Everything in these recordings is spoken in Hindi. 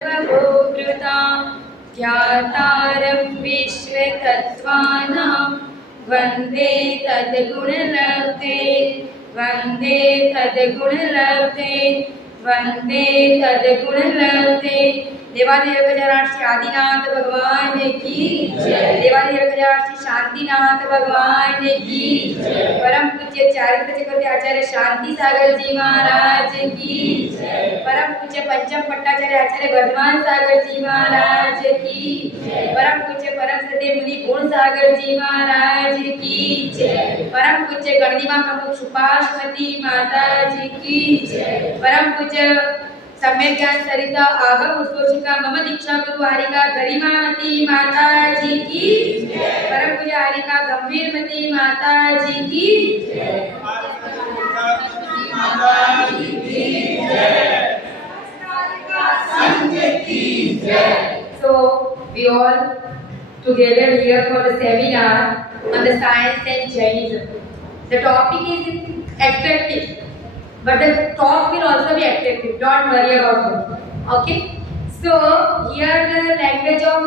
सर्वभूभृतां ध्यातारं विश्वतत्त्वानां वन्दे तद्गुणलब्धे वन्दे तद्गुणलब्धे वन्दे तद्गुणलब्धे। देवादेव गजानन श्री आदिनाथ भगवान की जय। देवादेव गजानन श्री शांतिनाथ भगवान की जय। परम पूज्य चारित्र चक्रवर्ती आचार्य शांति सागर जी महाराज की जय। परम पूज्य पंचम पट्टाचार्य आचार्य वर्धमान सागर जी महाराज की जय। परम पूज्य परम सत्य मुनि गुण सागर जी महाराज की जय। परम पूज्य गणिमा प्रमुख सुपाश्वती माता जी की जय। परम पूज्य सम्यक ज्ञान सरिता आगम उद्घोषिका मम दीक्षा गुरु हारिका गरिमावती माता जी की जय। परम पूज्य हारिका गंभीरमती माता जी की जय। So we all together here for the seminar on the science and Jainism. The topic is attractive, but the talk will also be attractive. Don't worry about it. Okay? So here the language of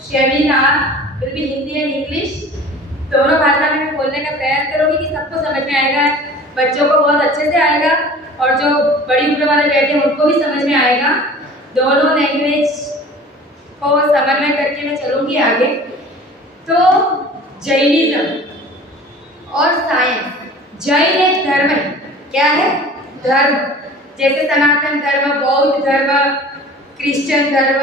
seminar will be Hindi and English. दोनों भाषा में मैं बोलने का प्रयास करूँगी कि सबको समझ में आएगा, बच्चों को बहुत अच्छे से आएगा और जो बड़ी उम्र वाले बैठे हैं उनको भी समझ में आएगा। दोनों लैंग्वेज को समन्वय करके मैं चलूँगी आगे। तो जैनिज्म और साइंस, जैन एक धर्म है। क्या है? धर्म। जैसे सनातन धर्म, बौद्ध धर्म, क्रिश्चियन धर्म,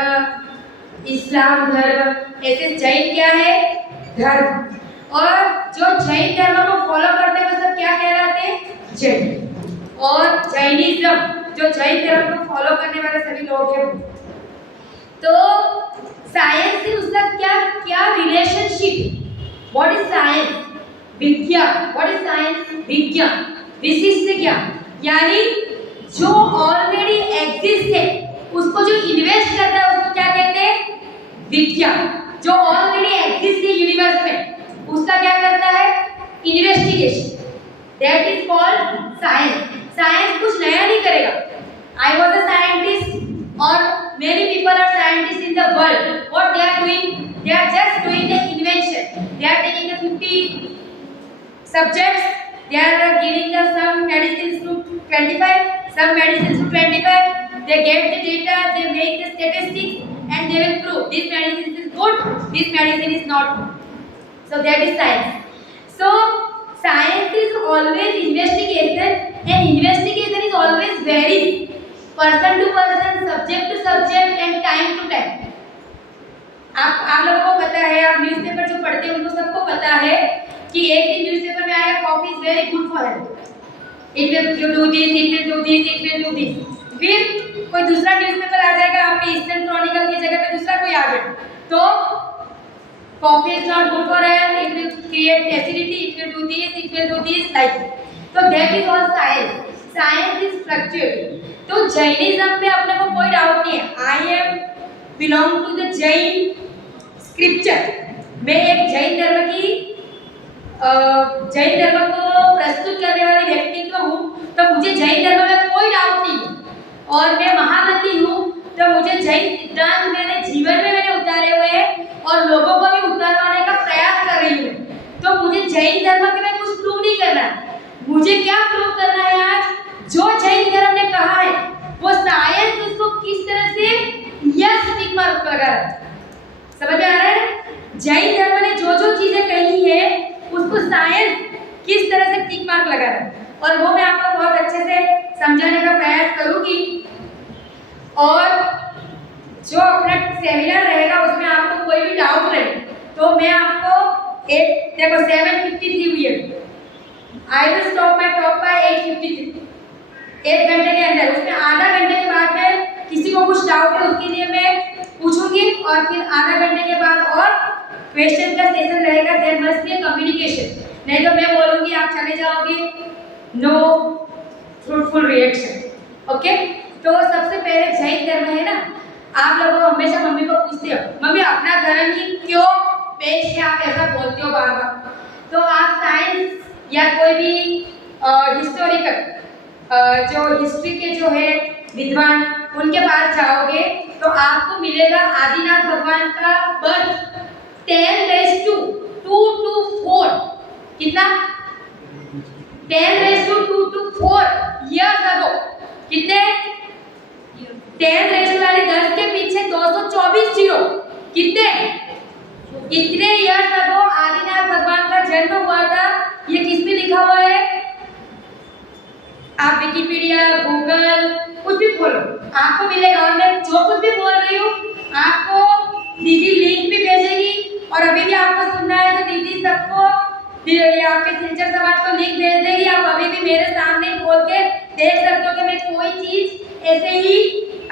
इस्लाम धर्म, ऐसे जैन क्या है? धर्म। और जो जैन धर्म को फॉलो करते हैं वो सब क्या कहलाते हैं? जैन। और जैनिज्म जो जैन धर्म को फॉलो करने वाले सभी लोग हैं। तो साइंस से उसका क्या क्या रिलेशनशिप? What is science? विज्ञान। What is science? विज्ञान, विशिष्ट ज्ञान, यानी जो ऑलरेडी एग्जिस्ट है उसको जो इन्वेस्ट करता है उसको क्या कहते हैं? विज्ञान। जो ऑलरेडी एग्जिस्ट है यूनिवर्स में उसका क्या करता है? Investigation. That is called science. Science कुछ नया नहीं करेगा। आई वाज अ साइंटिस्ट और many people are scientists in the world. What they are doing? They are just doing the invention. They are taking the 50 subjects. They are giving the some medicines to 25, some medicines to 25. They get the data, they make the statistics, and they will prove this medicine is good, this medicine is not good. So that is science. So science is always investigation, and investigation is always varies. Person to person, subject to subject and time to time. आप लोगों को पता है, आप न्यूज़पेपर जो पढ़ते हैं उनको सबको पता है कि एक दिन न्यूज़पेपर में आया coffee is very good for health, it will do this, it will do this, it will do this. फिर कोई दूसरा न्यूज़पेपर आ जाएगा आपके ईस्टर्न क्रॉनिकल की जगह पे दूसरा कोई आ जाए तो coffee is not good for health, it will create acidity, it will do this, it will do this, like. तो that is all science. Science is fluctuating. तो जैनिज्म पे अपने को कोई डाउट नहीं है। I am belong to the Jain scripture. मैं एक जैन धर्म को प्रस्तुत करने वाले व्यक्तित्व हूँ, तो मुझे जैन धर्म में कोई डाउट नहीं है। और मैं महामती हूँ, तो मुझे जैन सिद्धांत मेरे जीवन में मैंने उतारे हुए हैं और लोगों को भी उतारवाने का प्रयास कर रही हूँ। तो मुझे जैन धर्म के में कुछ प्रूव नहीं करना। मुझे क्या प्रूव करना है? आज जो जैन धर्म ने कहा है वो साइंस उसको किस तरह से यस टिक मार्क लगा रहा है। समझ में आ रहा है? जैन धर्म ने जो जो चीजें कही है उसको साइंस किस तरह से टिक मार्क लगा रहा है, और वो मैं आपको बहुत अच्छे से समझाने का प्रयास करूंगी। और जो अपना सेमिनार रहेगा उसमें आपको कोई भी डाउट रहे तो मैं आपको एक देखो 7:53 हुई है। I will stop my talk bye 8:53। 1 घंटे के अंदर, उसमें आधा घंटे के बाद में किसी को कुछ डाउट है उसके लिए मैं पूछूंगी, और फिर आधा घंटे के बाद और क्वेश्चन का सेशन रहेगा। देयर मस्ट बी कम्युनिकेशन, नहीं तो मैं बोलूंगी आप चले जाओगे, नो फ्रूटफुल रिएक्शन। ओके? तो सबसे पहले जैन धर्म है ना, आप लोगों को हमेशा मम्मी को पूछते हो मम्मी अपना धर्म ही क्यों पेश है, आप ऐसा बोलते हो बार बार। तो आप साइंस या कोई भी हिस्टोरिकल जो हिस्ट्री के जो है विद्वान, उनके पास जाओगे तो आपको मिलेगा आदिनाथ भगवान का बर्थ 10⁻²⁴। कितना? 10⁻²⁴ years ago। कितने? 10⁻10 के पीछे 224 जीरो। कितने? इतने ईयर्स अगो आदिनाथ भगवान का जन्म हुआ था। ये किस में लिखा हुआ है? आप विकिपीडिया, गूगल कुछ भी खोलो, आपको मिलेगा। और मैं जो कुछ भी बोल रही हूँ आपको दीदी लिंक भी भेजेगी, और अभी भी आपको सुनना है तो दीदी सबको आपके सिंचर समाज को लिंक भेज देगी। आप अभी भी मेरे सामने खोल के देख सकते हो कि मैं कोई चीज ऐसे ही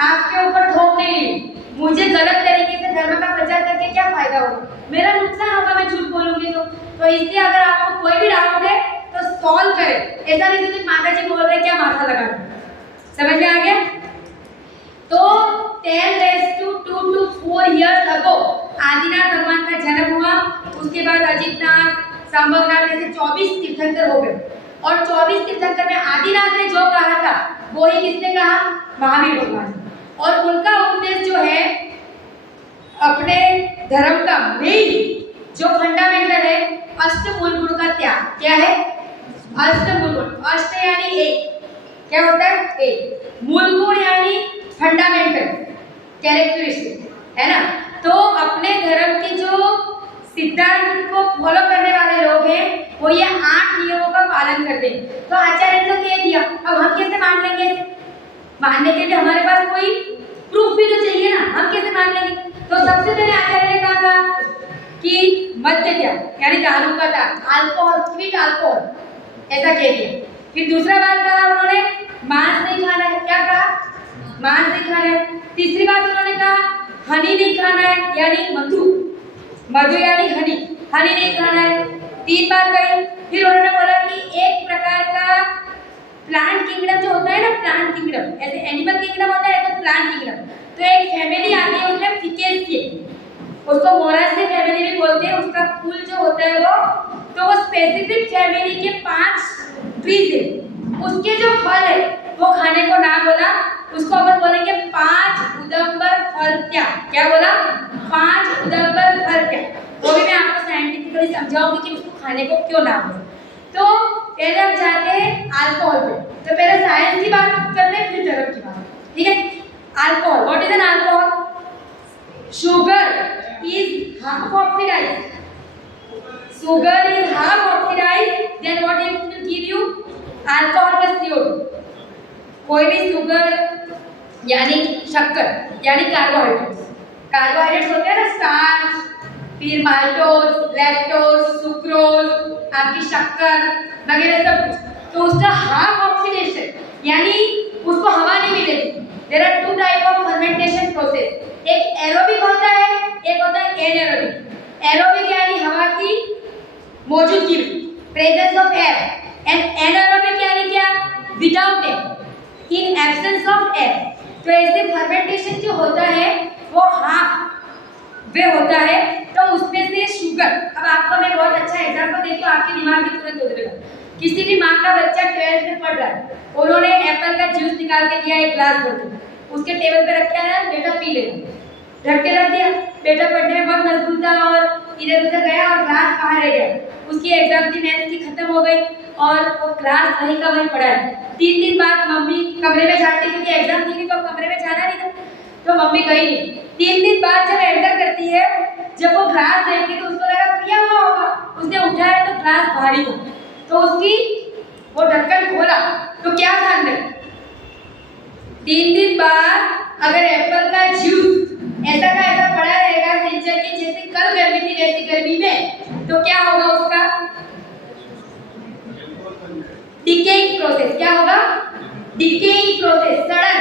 आपके ऊपर थोप नहीं रही। मुझे गलत तरीके से धर्म का प्रचार करके क्या फायदा होगा? मेरा नुकसान होगा मैं झूठ बोलूंगी तो इसलिए अगर आपको कोई भी डाउट है तो सॉल्व करें। ऐसा नहीं कि माता जी बोल रहे क्या माथा लगा। समझ में आ गया? तो 10⁻²⁴ years ago आदिनाथ भगवान का जन्म हुआ। उसके बाद अजितनाथ, संभवनाथ ऐसे 24 तीर्थंकर हो गए। और 24 तीर्थंकर में आदिनाथ ने जो कहा था वो ही किसने कहा? महावीर भगवान। और उनका उपदेश जो है अपने धर्म का मेन जो फंडामेंटल है, अष्टमूल गुण का त्याग। क्या है? अष्टमूल गुण। अष्ट यानी एक, क्या होता है? एक। मूल गुण यानी फंडामेंटल कैरेक्टरिस्टिक, है ना? तो अपने धर्म के जो सिद्धांत को फॉलो करने वाले लोग हैं वो ये 8 नियमों का पालन करते हैं। तो आचार्य ने कह दिया, अब हम कैसे मान लेंगे? मानने के लिए हमारे पास कोई प्रूफ भी तो चाहिए ना, हम कैसे मान लेंगे? तो सबसे पहले आचार्य ने कहा कि मद्य त्याग यानी दारू का त्याग, अल्कोहल, स्वीट अल्कोहल, ऐसा कह दिया। फिर दूसरा बात कहा उन्होंने मांस नहीं खाना है। क्या कहा? मांस नहीं खाना है। तीसरी बात उन्होंने कहा हनी नहीं खाना है, यानी मधु, मधु यानी हनी, हनी नहीं खाना है। 3 बात कही। फिर उन्होंने बोला कि एक प्रकार का प्लांट किंगडम जो होता है ना, प्लांट किंगडम, ऐसे एनिमल किंगडम होता है, ऐसे प्लांट किंगडम। तो एक फैमिली आती है उसमें फिकेसी, उसको मोरासी फैमिली भी बोलते हैं। उसका फूल जो होता है वो स्पेसिफिक फैमिली के 5 ट्रीज है, उसके जो फल है वो खाने को ना बोला, उसको अपन बोलेंगे 5 उदंबर फल त्याग। क्या बोला? 5 उदंबर फल त्याग। वो भी मैं आपको साइंटिफिकली समझाऊंगी कि उसको खाने को क्यों ना बोले। तो पहले हम जाते हैं अल्कोहल पे। तो पहले साइंस की बात करते हैं, फिर धर्म की बात। ठीक है? Alcohol, what is an alcohol? Sugar is half oxidized. Sugar is half oxidized. Then what it will give you? Alcohol plus CO2. कोई भी शुगर यानी शक्कर यानी कार्बोहाइड्रेट्स, कार्बोहाइड्रेट्स होते हैं ना, स्टार्च, फिर माल्टोज, लैक्टोज, सुक्रोज, आपकी शक्कर वगैरह सब कुछ। तो उसका हाफ ऑक्सीडेशन यानी उसको हवा नहीं मिलेगी। There are 2 type of fermentation process, एक एरोबिक होता है, एक होता है एनारोबिक। एरोबिक यानी हवा की मौजूदगी में, presence of air, and anaerobic यानी क्या? Without air, in absence of air. तो ऐसे फर्मेंटेशन जो होता है वो हाफ वे होता है। तो उसमें से शुगर, अब आपको मैं बहुत अच्छा एग्जांपल देती हूँ, आपके दिमाग में तुरंत उतरेगा। किसी भी माँ का बच्चा 12th में पढ़ रहा है, उन्होंने एप्पल का जूस निकाल के दिया एक ग्लास भर के, उसके टेबल पे रखा है, बेटा पी ले, रख दिया। बेटा पढ़ने में बहुत मजबूत था और इधर उधर गया और क्लास बाहर रह गया। उसकी एग्जाम की मैथ्स की खत्म हो गई और वो क्लास वहीं का वहीं पढ़ा है। 3 दिन बाद मम्मी कमरे में जाती, क्योंकि एग्जाम थी तो कमरे में जाना नहीं था, तो मम्मी गई नहीं। 3 दिन बाद जब एंटर करती है, जब वो ग्लास देखती तो उसको लगा पिया हुआ होगा, उसने उठाया तो ग्लास भारी था, तो उसकी वो ढक्कन खोला तो क्या ध्यान रहे? 3 दिन बाद अगर एप्पल का जूस ऐसा का ऐसा पड़ा रहेगा फ्रीजर के, जैसे कल गर्मी थी वैसी गर्मी में, तो क्या होगा उसका? Decaying process. क्या होगा? डिकेइंग प्रोसेस, सड़न,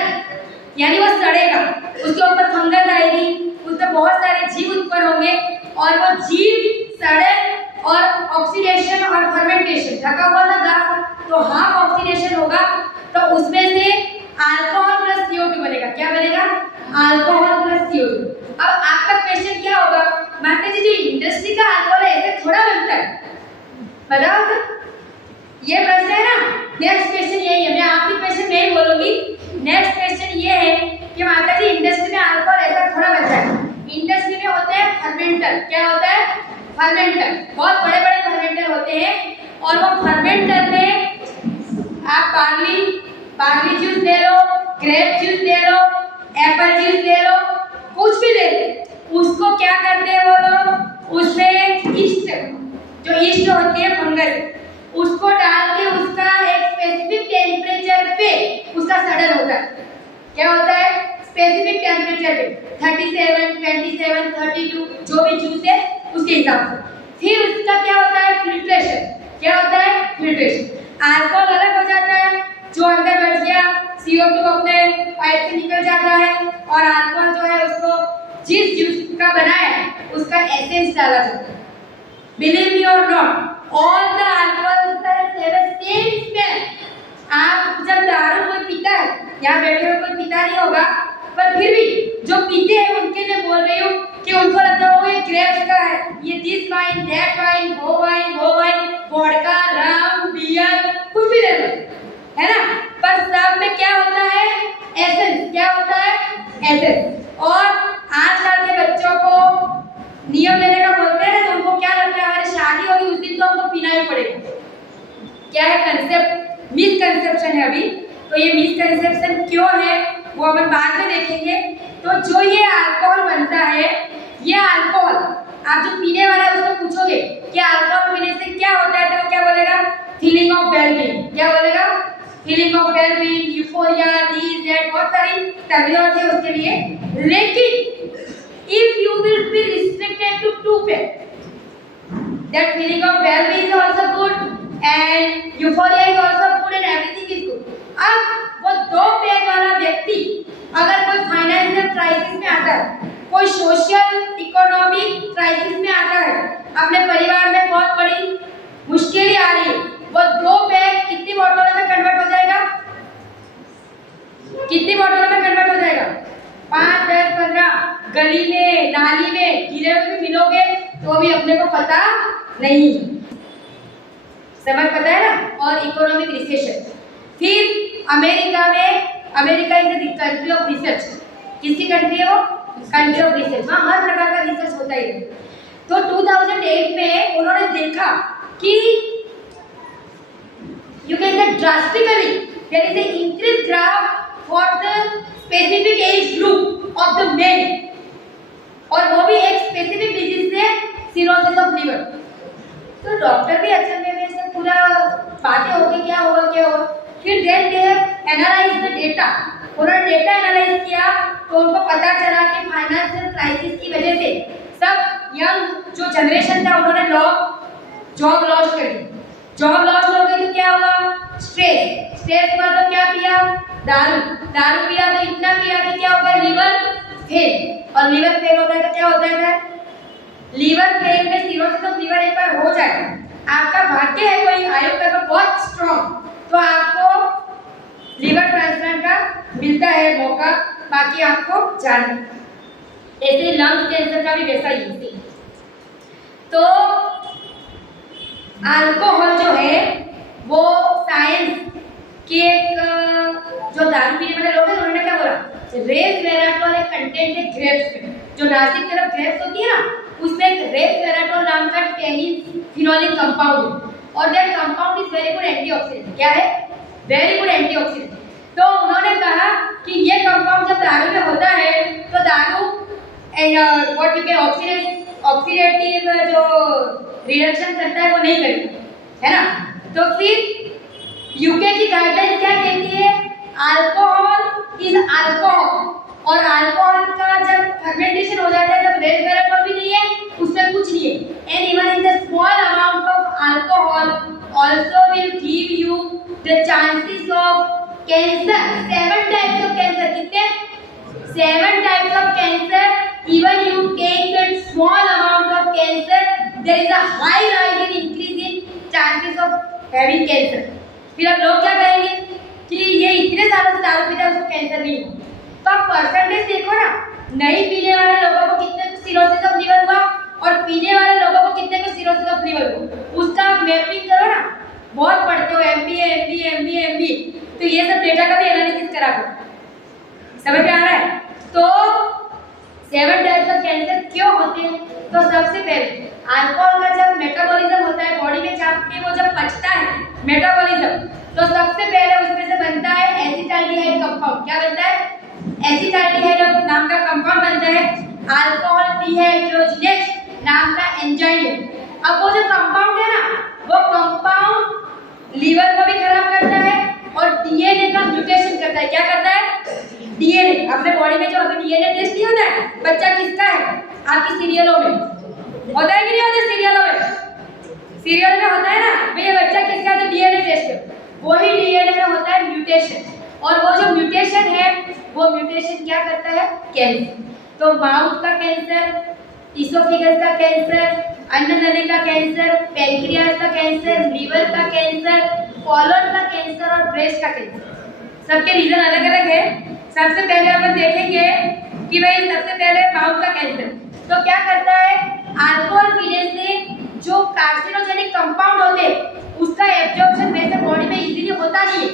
यानी वो सड़ेगा, उसके ऊपर फंगस आएगी, उसमें बहुत सारे जीव उत्पन्न होंगे और वो जीव सड़न और ऑक्सीडेशन और फर्मेंटेशन, ढका हुआ था ग्लास तो हाफ ऑक्सीडेशन होगा, तो उसमें से अल्कोहल प्लस CO2 बनेगा। क्या बनेगा? Alcohol plus CO2। अब आपका क्वेश्चन क्या होगा? माता जी जो इंडस्ट्री का अल्कोहल है ऐसे थोड़ा बनता है, बताओ सर, ये प्रश्न है ना। नेक्स्ट क्वेश्चन यही है, मैं आपकी क्वेश्चन नहीं बोलूंगी, नेक्स्ट क्वेश्चन क्या होता है? फर्मेंटर। बहुत बड़े बड़े फर्मेंटर होते हैं और वो फर्मेंटर में आप बार्ली जूस ले लो, ग्रेप जूस ले लो, एप्पल जूस ले लो, कुछ भी ले लो, उसको क्या करते हैं वो लोग, उसमें ईस्ट, जो ईस्ट होती है फंगस, उसको डाल के उसका एक स्पेसिफिक टेम्परेचर पे उसका सड़न होता है। क्या होता है? स्पेसिफिक टेम्परेचर पे 37, 27, 32 जो भी जूस है उसके हिसाब से। फिर उसका क्या होता है? फिल्ट्रेशन। क्या होता है? फिल्ट्रेशन। अल्कोहल अलग हो जाता है, जो अंदर बैठ गया CO2 अपने पाइप से निकल जाता है और अल्कोहल जो है उसको जिस जूस का बनाया है उसका एसेंस डाला जाता है। Believe me or not, all the alcohols have a same smell. आप जब दारू कोई पीता है, यहाँ बैठे हुए कोई पीता नहीं होगा, पर फिर भी जो पीते हैं उनके लिए बोल रही हूँ कि उनको लगता हो ये ग्रेप्स का है, ये दिस वाइन, दैट वाइन, वो वाइन, वोडका, रम, बियर, कुछ भी ले लो, है ना? पर सब में क्या होता है? एसेंस। क्या होता है? एसेंस। और आजकल के बच्चों को नियम लेने का बोलते हैं तो उनको क्या लगता है हमारी शादी होगी उस दिन तो हमको पीना ही पड़ेगा। क्या है कंसेप्ट? मिसकंसेप्शन है अभी। तो ये मिसकंसेप्शन क्यों है वो अपन बाद में देखेंगे। तो जो ये अल्कोहल बनता है, ये अल्कोहल आप जो पीने वाला है उसको पूछोगे कि अल्कोहल पीने से क्या होता है तो वो क्या बोलेगा? Feeling of wellbeing. क्या बोलेगा? Feeling of wellbeing, euphoria, this that, बहुत सारी टर्मिनोलॉजी है उसके लिए। लेकिन if you will be restricted to 2 packs, that feeling of well-being is also good and euphoria is also good and everything is good. अब वो 2 पैक वाला व्यक्ति अगर कोई फाइनेंशियल क्राइसिस में आता है, कोई सोशल इकोनॉमिक क्राइसिस में आता है, अपने परिवार में बहुत बड़ी मुश्किलें आ रही है, वो 2 पैक कितनी बोतलों में कन्वर्ट हो जाएगा? कितनी बोतलों में कन्वर्ट हो जाएगा? 5, 10, 15 गली में, नाली में गिरे हुए मिलोगे तो भी अपने को पता नहीं। समझ पता है ना? और इकोनॉमिक रिसेशन। फिर अमेरिका में, America is the country of research. किसकी कंट्री है वो? Country of research. वहाँ हर प्रकार का रिसर्च होता ही है। तो 2008 में उन्होंने देखा कि you can see drastically there is a increase graph for the specific age group of the men, और वो भी एक स्पेसिफिक डिजीज से, सिरोसिस ऑफ लिवर। तो डॉक्टर भी अचंभे में से पूरा बातें हो गई क्या होगा। फिर then they analyse the data. उन्होंने डेटा एनालाइज किया तो उनको पता चला कि फाइनेंशियल क्राइसिस की वजह से सब यंग जो जनरेशन था उन्होंने जॉब लॉस करी। जॉब लॉस हो गई तो क्या हुआ? स्ट्रेस के बाद तो क्या पिया? दारू पिया तो इतना पिया कि क्या हो गया? Liver fail. और लिवर फेल होता है तो क्या होता है? लिवर फेल में सिरोसिस ऑफ लिवर एक बार हो जाए, आपका भाग्य है कोई आयु कर्म बहुत स्ट्रॉन्ग, तो आपको लिवर ट्रांसप्लांट का मिलता है मौका, बाकी आपको जान। ऐसे लंग्स कैंसर का भी वैसा ही है। तो अल्कोहल जो है वो साइंस के एक जो दारू पीने वाले लोग हैं उन्होंने क्या बोला? रेस वेराटोल एक कंटेंट है ग्रेप्स में। जो नासिक तरफ ग्रेप्स होती है ना, उसमें एक रेस वेराटोल नाम का टेनिन फिनोलिक कंपाउंड है और that compound is very good antioxidant. क्या है? Very good antioxidant. तो उन्होंने कहा कि ये कंपाउंड जब दारू में होता है तो दारू व्हाट यू कैन ऑक्सीडेटिव जो रिडक्शन करता है वो नहीं करेगा, है ना? तो फिर यूके की गाइडलाइन क्या कहती है? अल्कोहल इज अल्कोहल, और अल्कोहल का जब फर्मेंटेशन हो जाता है तब रेस वेराटोल भी नहीं है, उसमें कुछ नहीं है। And even in the small amount of alcohol also will give you the chances of cancer. 7 types of cancer. कितने? 7 types of cancer. Even you take that small amount of cancer, there is a high rise in increase in chances of having cancer. फिर अब लोग क्या कहेंगे कि ये इतने सालों से दारू पीता है उसको कैंसर नहीं हुआ। तो आप परसेंटेज देखो ना, नहीं पीने वाले लोगों को कितने को सिरोसिस ऑफ लिवर हुआ और पीने वाले लोगों को कितने को सिरोसिस ऑफ लिवर हुआ, उसका आप मैपिंग करो ना। बहुत पढ़ते हो MBA, तो ये सब डेटा का भी एनालिसिस करा करो। समझ में आ रहा है? तो 7 टाइप्स ऑफ कैंसर क्यों होते हैं? तो सबसे पहले अल्कोहल का जब मेटाबॉलिज्म होता है बॉडी में जाके वो जब पचता है मेटाबॉलिज्म, तो सबसे पहले उसमें से बनता है एसिटाल्डिहाइड कंपाउंड। क्या बनता है? एसिटाल्डिहाइड नाम का कंपाउंड बनता है। अल्कोहल डिहाइड्रोजिनेज नाम का एंजाइम है। अब वो जो कंपाउंड है ना, वो कंपाउंड लीवर को भी खराब करता है और डीएनए का म्यूटेशन करता है। क्या करता है? डीएनए। अपने बॉडी में जो अभी डीएनए टेस्ट नहीं होता है, बच्चा किसका है? आपकी सीरियलों में होता है कि नहीं होता? सीरियलों में, सीरियल में होता है ना भाई बच्चा किसका? तो डीएनए टेस्ट, वही डीएनए में होता है म्यूटेशन। और वो जो म्यूटेशन है, वो म्यूटेशन क्या करता है? कैंसर। तो माउथ का कैंसर, इसोफेगस का कैंसर, अन्न नली का कैंसर, पैंक्रियाज का कैंसर, लीवर का कैंसर, कॉलन का कैंसर और ब्रेस्ट का कैंसर, सबके रीजन अलग अलग है। सबसे पहले अपन देखेंगे कि भाई सबसे पहले माउथ का कैंसर। तो क्या करता है? अल्कोहल पीने से जो कार्सिनोजेनिक कंपाउंड होते हैं उसका एब्जॉर्प्शन वैसे बॉडी में इजीली होता नहीं है,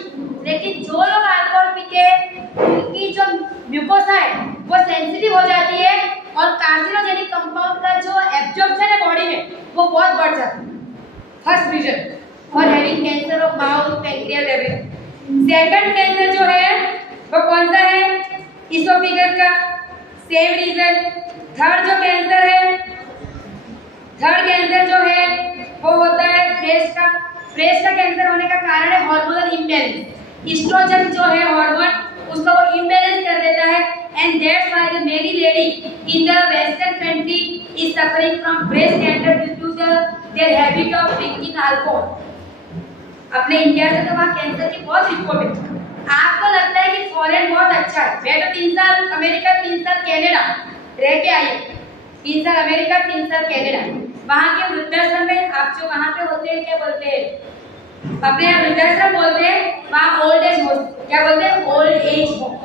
लेकिन जो लोग अल्कोहल पीते हैं उनकी जो म्यूकोसा है वो सेंसिटिव हो जाती है और कार्सिनोजेनिक कंपाउंड का जो एब्जॉर्प्शन है बॉडी में वो बहुत बढ़ जाता है। First reason for having cancer of mouth, pancreas, everything. Second cancer जो है वो कौन सा है? इसोफेगस का, सेम रीजन। थर्ड जो कैंसर है, थर्ड कैंसर जो है वो होता है ब्रेस्ट का। ब्रेस्ट का कैंसर होने का कारण है हार्मोनल इम्बैलेंस। एस्ट्रोजन जो है हार्मोन, उसको वो इम्बैलेंस कर देता है and that's why the many lady in the western country is suffering from breast cancer due to their habit of drinking alcohol. अपने इंडिया से तो वहाँ कैंसर की बहुत रिपोर्ट है। आपको लगता है कि फॉरेन बहुत अच्छा है। मैं तो 3 साल अमेरिका, 3 साल कनाडा रह के आई। 3 साल अमेरिका, 3 साल कनाडा। वहाँ के वृद्धाश्रम में आप जो वहाँ पे होते हैं, क्या बोलते हैं? अपने यहाँ वृद्धाश्रम बोलते हैं, वहाँ ओल्ड एज होम। क्या बोलते हैं? Old age home.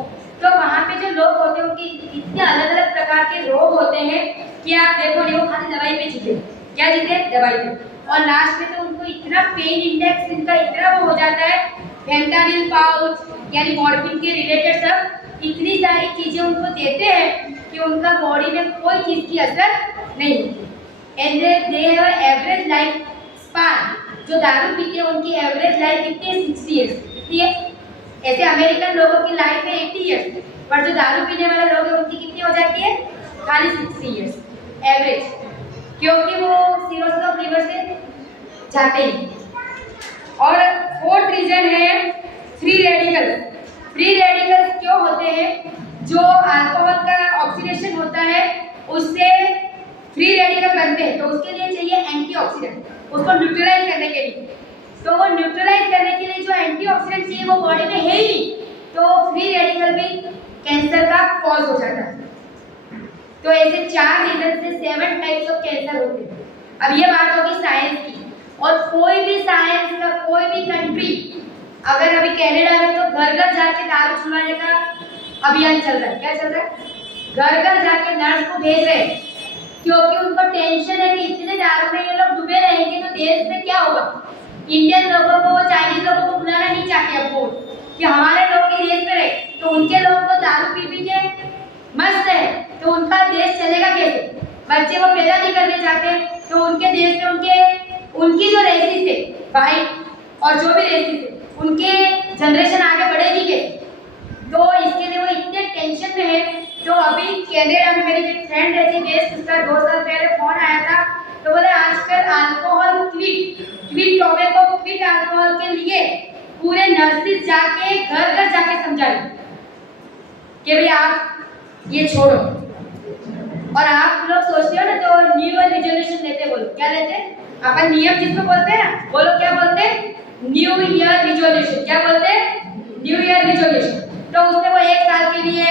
तो वहाँ पे जो लोग होते हैं उनके इतने अलग अलग प्रकार के रोग होते हैं कि आप देखो नहीं, वो खाली दवाई पे जीते। क्या जीते? दवाई पे। और लास्ट में तो उनको इतना पेन इंडेक्स इनका इतना वो हो जाता है, फेंटानिल पाउच यानी मॉर्फिन के रिलेटेड सब इतनी सारी चीजें उनको देते हैं कि उनका बॉडी में कोई चीज की असर नहीं होती। And they have average life span. जो दारू पीते हैं उनकी एवरेज लाइफ कितनी है? 60 ईयर्स। कितनी है? ऐसे अमेरिकन लोगों की लाइफ है 80 ईयर्स, पर जो दारू पीने वाले लोग हैं उनकी कितनी हो जाती है? खाली 60 ईयर्स एवरेज, क्योंकि वो सिरोसिस ऑफ लिवर से जाते ही। और फोर्थ रीजन है फ्री रेडिकल्स। फ्री रेडिकल्स क्यों होते हैं? जो अल्कोहल का ऑक्सीडेशन होता है उससे फ्री रेडिकल बनते हैं, तो उसके लिए चाहिए एंटीऑक्सीडेंट, उसको न्यूट्रलाइज करने के लिए। तो वो न्यूट्रलाइज करने के लिए जो एंटीऑक्सीडेंट चाहिए वो बॉडी में है ही नहीं, तो फ्री रेडिकल भी कैंसर का कॉज हो जाता है। तो ऐसे 4 रीजन से 7 टाइप्स ऑफ कैंसर होते हैं। अब ये बात होगी साइंस की, और कोई भी साइंस का कोई भी कंट्री, अगर अभी कनाडा में तो घर घर जाके दारू छुड़ाने का अभियान चल रहा है। क्या चल रहा है? घर घर जाके नर्स को भेज रहे हैं, क्योंकि उनको टेंशन है कि इतने दारू में ये लोग डूबे रहेंगे तो देश में क्या होगा। इंडियन लोगों को, चाइनीज लोगों को बुलाना नहीं चाहते अब वो कि हमारे लोग के देश में रहे, तो उनके लोग तो दारू पी पी के मस्त है, तो उनका देश चलेगा कैसे? बच्चे वो पैदा नहीं करने चाहते, तो उनके देश में उनकी जो रेसिस है वाइट और जो भी रेसिस है उनके जनरेशन आगे बढ़ेगी के, तो इसके लिए वो इतने टेंशन में है। तो अभी कनाडा में मेरी एक फ्रेंड रहती है, उसका 2 साल पहले फोन आया था, तो बोले आजकल alcohol quit tobacco quit alcohol के लिए पूरे नर्सेस जाके घर घर जाके समझाए कि भाई आप ये छोड़ो। और आप लोग सोचते हो ना तो न्यू ईयर रिजोल्यूशन लेते, बोलो क्या लेते? अपन नियम जिसको बोलते हैं ना, बोलो क्या बोलते हैं? New year resolution. क्या बोलते हैं? New year resolution. तो उसमें वो 1 साल के लिए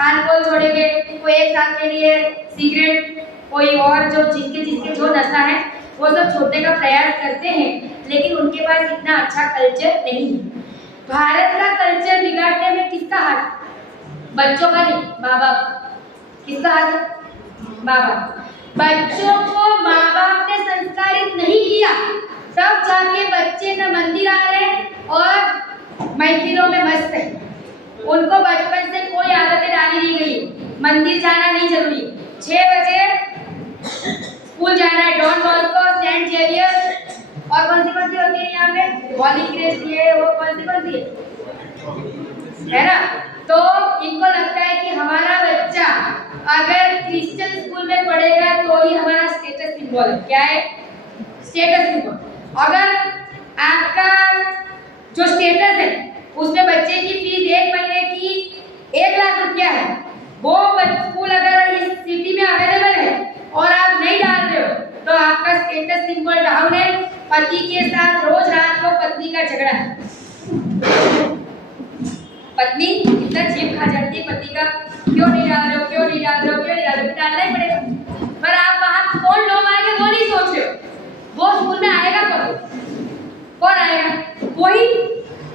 अल्कोहल छोड़ेंगे, कोई 1 साल के लिए सिगरेट, कोई और जो जिसके जो नशा है वो सब छोड़ने का प्रयास करते हैं, लेकिन उनके पास इतना अच्छा कल्चर नहीं है। भारत का कल्चर बिगाड़ने में किसका हाथ? बच्चों का नहीं, माँ बाप। किसका हाथ? माँ बाप। बच्चों को माँ बाप ने संस्कारित नहीं किया, तब जाके बच्चे न मंदिर आ रहे और महफिलों में मस्त है। उनको बचपन से कोई आदतें डाली नहीं गई, मंदिर जाना नहीं जरूरी, 6 बजे स्कूल जाना है, डॉन बॉस्को, सेंट जेवियर, और कौन सी होती है यहाँ पे, हॉली क्रेस्ट, ये वो कौन सी है ना। तो इनको लगता है कि हमारा बच्चा अगर क्रिश्चियन स्कूल में पढ़ेगा तो ही हमारा स्टेटस सिंबल है। क्या है? Status symbol. अगर आपका जो स्टेटस है उसमें बच्चे की फीस 1 महीने की 1 लाख रुपया है, वो स्कूल अगर इस सिटी में अवेलेबल है और आप नहीं डाल रहे हो तो आपका स्टेटस सिंबल डाउन है। पति के साथ रोज रात को पत्नी का झगड़ा है, पत्नी इतना जीभ खा जाती है पति का, क्यों नहीं डाल रहे हो, क्यों नहीं डाल रहे हो, क्यों नहीं डाल रहे हो, डालना ही पड़ेगा। पर आप वहाँ कौन लोग आएंगे वो नहीं सोच रहे हो, वो स्कूल में आएगा कौन आएगा? वही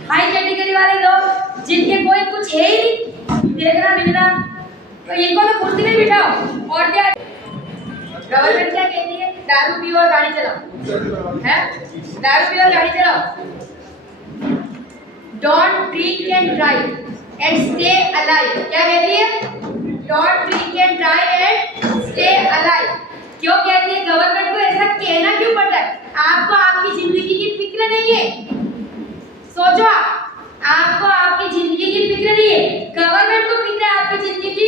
हाई कैटेगरी वाले लोग जिनके कोई कुछ है ही नहीं, देखना मिलना, तो इनको तो कुर्सी में बिठाओ। और क्या गवर्नमेंट क्या कहती है? दारू पियो और गाड़ी चलाओ, है? दारू पियो और गाड़ी चलाओ। Don't drink and drive and stay alive. क्या कहती है? Don't drink and drive and stay alive. क्यों कहती है गवर्नमेंट को? ऐसा कहना क्यों पड़ता है? आपको आपकी जिंदगी की फिक्र नहीं है। सोचो, आपको आपकी जिंदगी की फिक्र नहीं है, गवर्नमेंट को फिक्र है आपकी जिंदगी की।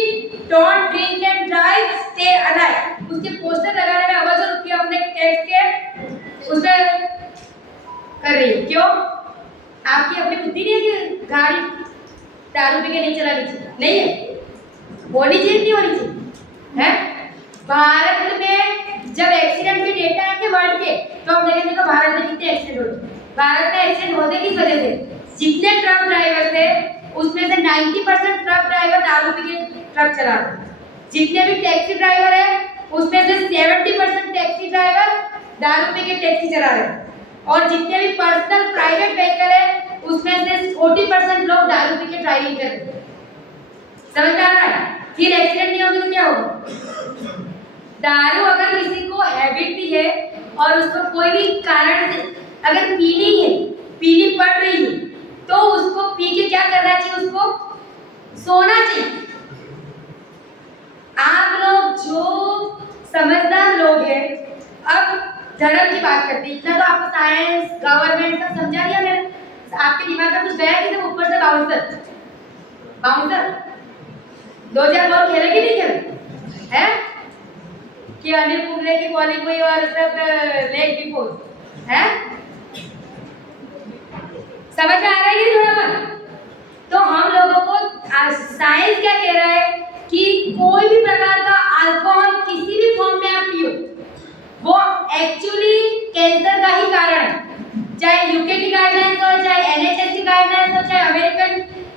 Don't drink and drive stay alive. उसके पोस्टर लगाने में अवसर रुपये अपने टैक्स के उसमें कर रही है। क्यों? आपकी अपनी बुद्धि नहीं है कि गाड़ी दारू पी के नहीं चलानी चाहिए? नहीं है, होनी चाहिए, नहीं होनी चाहिए, है? भारत में जब एक्सीडेंट के डेटा आएंगे वर्ल्ड के, तो हम देखेंगे तो भारत में कितने एक्सीडेंट होते हैं। भारत में एक्सीडेंट होते किस वजह से? जितने ट्रक ड्राइवर थे उसमें से 90% ट्रक ड्राइवर दारू पी के ट्रक चला रहे हैं। जितने भी टैक्सी ड्राइवर है उसमें से 70% टैक्सी ड्राइवर दारू पी के टैक्सी चला रहे हैं। और जितने भी पर्सनल प्राइवेट व्हीकल है उसमें से 40% लोग दारू पी के ड्राइविंग कर रहे हैं। समझ में आ रहा है? फिर एक्सीडेंट नहीं होगी तो क्या होगा? दारू अगर किसी को हैबिट भी है और उसको कोई भी कारण से अगर पीनी पड़ रही है तो उसको पी के क्या करना चाहिए? उसको सोना चाहिए। आप लोग जो समझदार लोग हैं, अब धर्म की बात करते हैं। इतना तो आपको साइंस गवर्नमेंट सब समझा दिया मैंने, आपके दिमाग में कुछ गया कि ऊपर से बाउंसर 2000 बॉल खेले कि नहीं खेले हैं? कि अनिल कुंबले की बॉलिंग हुई और सब लेग बिफोर है। समझ में आ रहा है कि थोड़ा बहुत? तो हम लोगों को साइंस क्या कह रहा है कि कोई भी प्रकार का अल्कोहल किसी भी फॉर्म में आप पियो, वो एक्चुअली कैंसर का ही कारण है। चाहे यूके की गाइडलाइंस हो, चाहे एनएचएस की गाइडलाइंस हो, चाहे अमेरिकन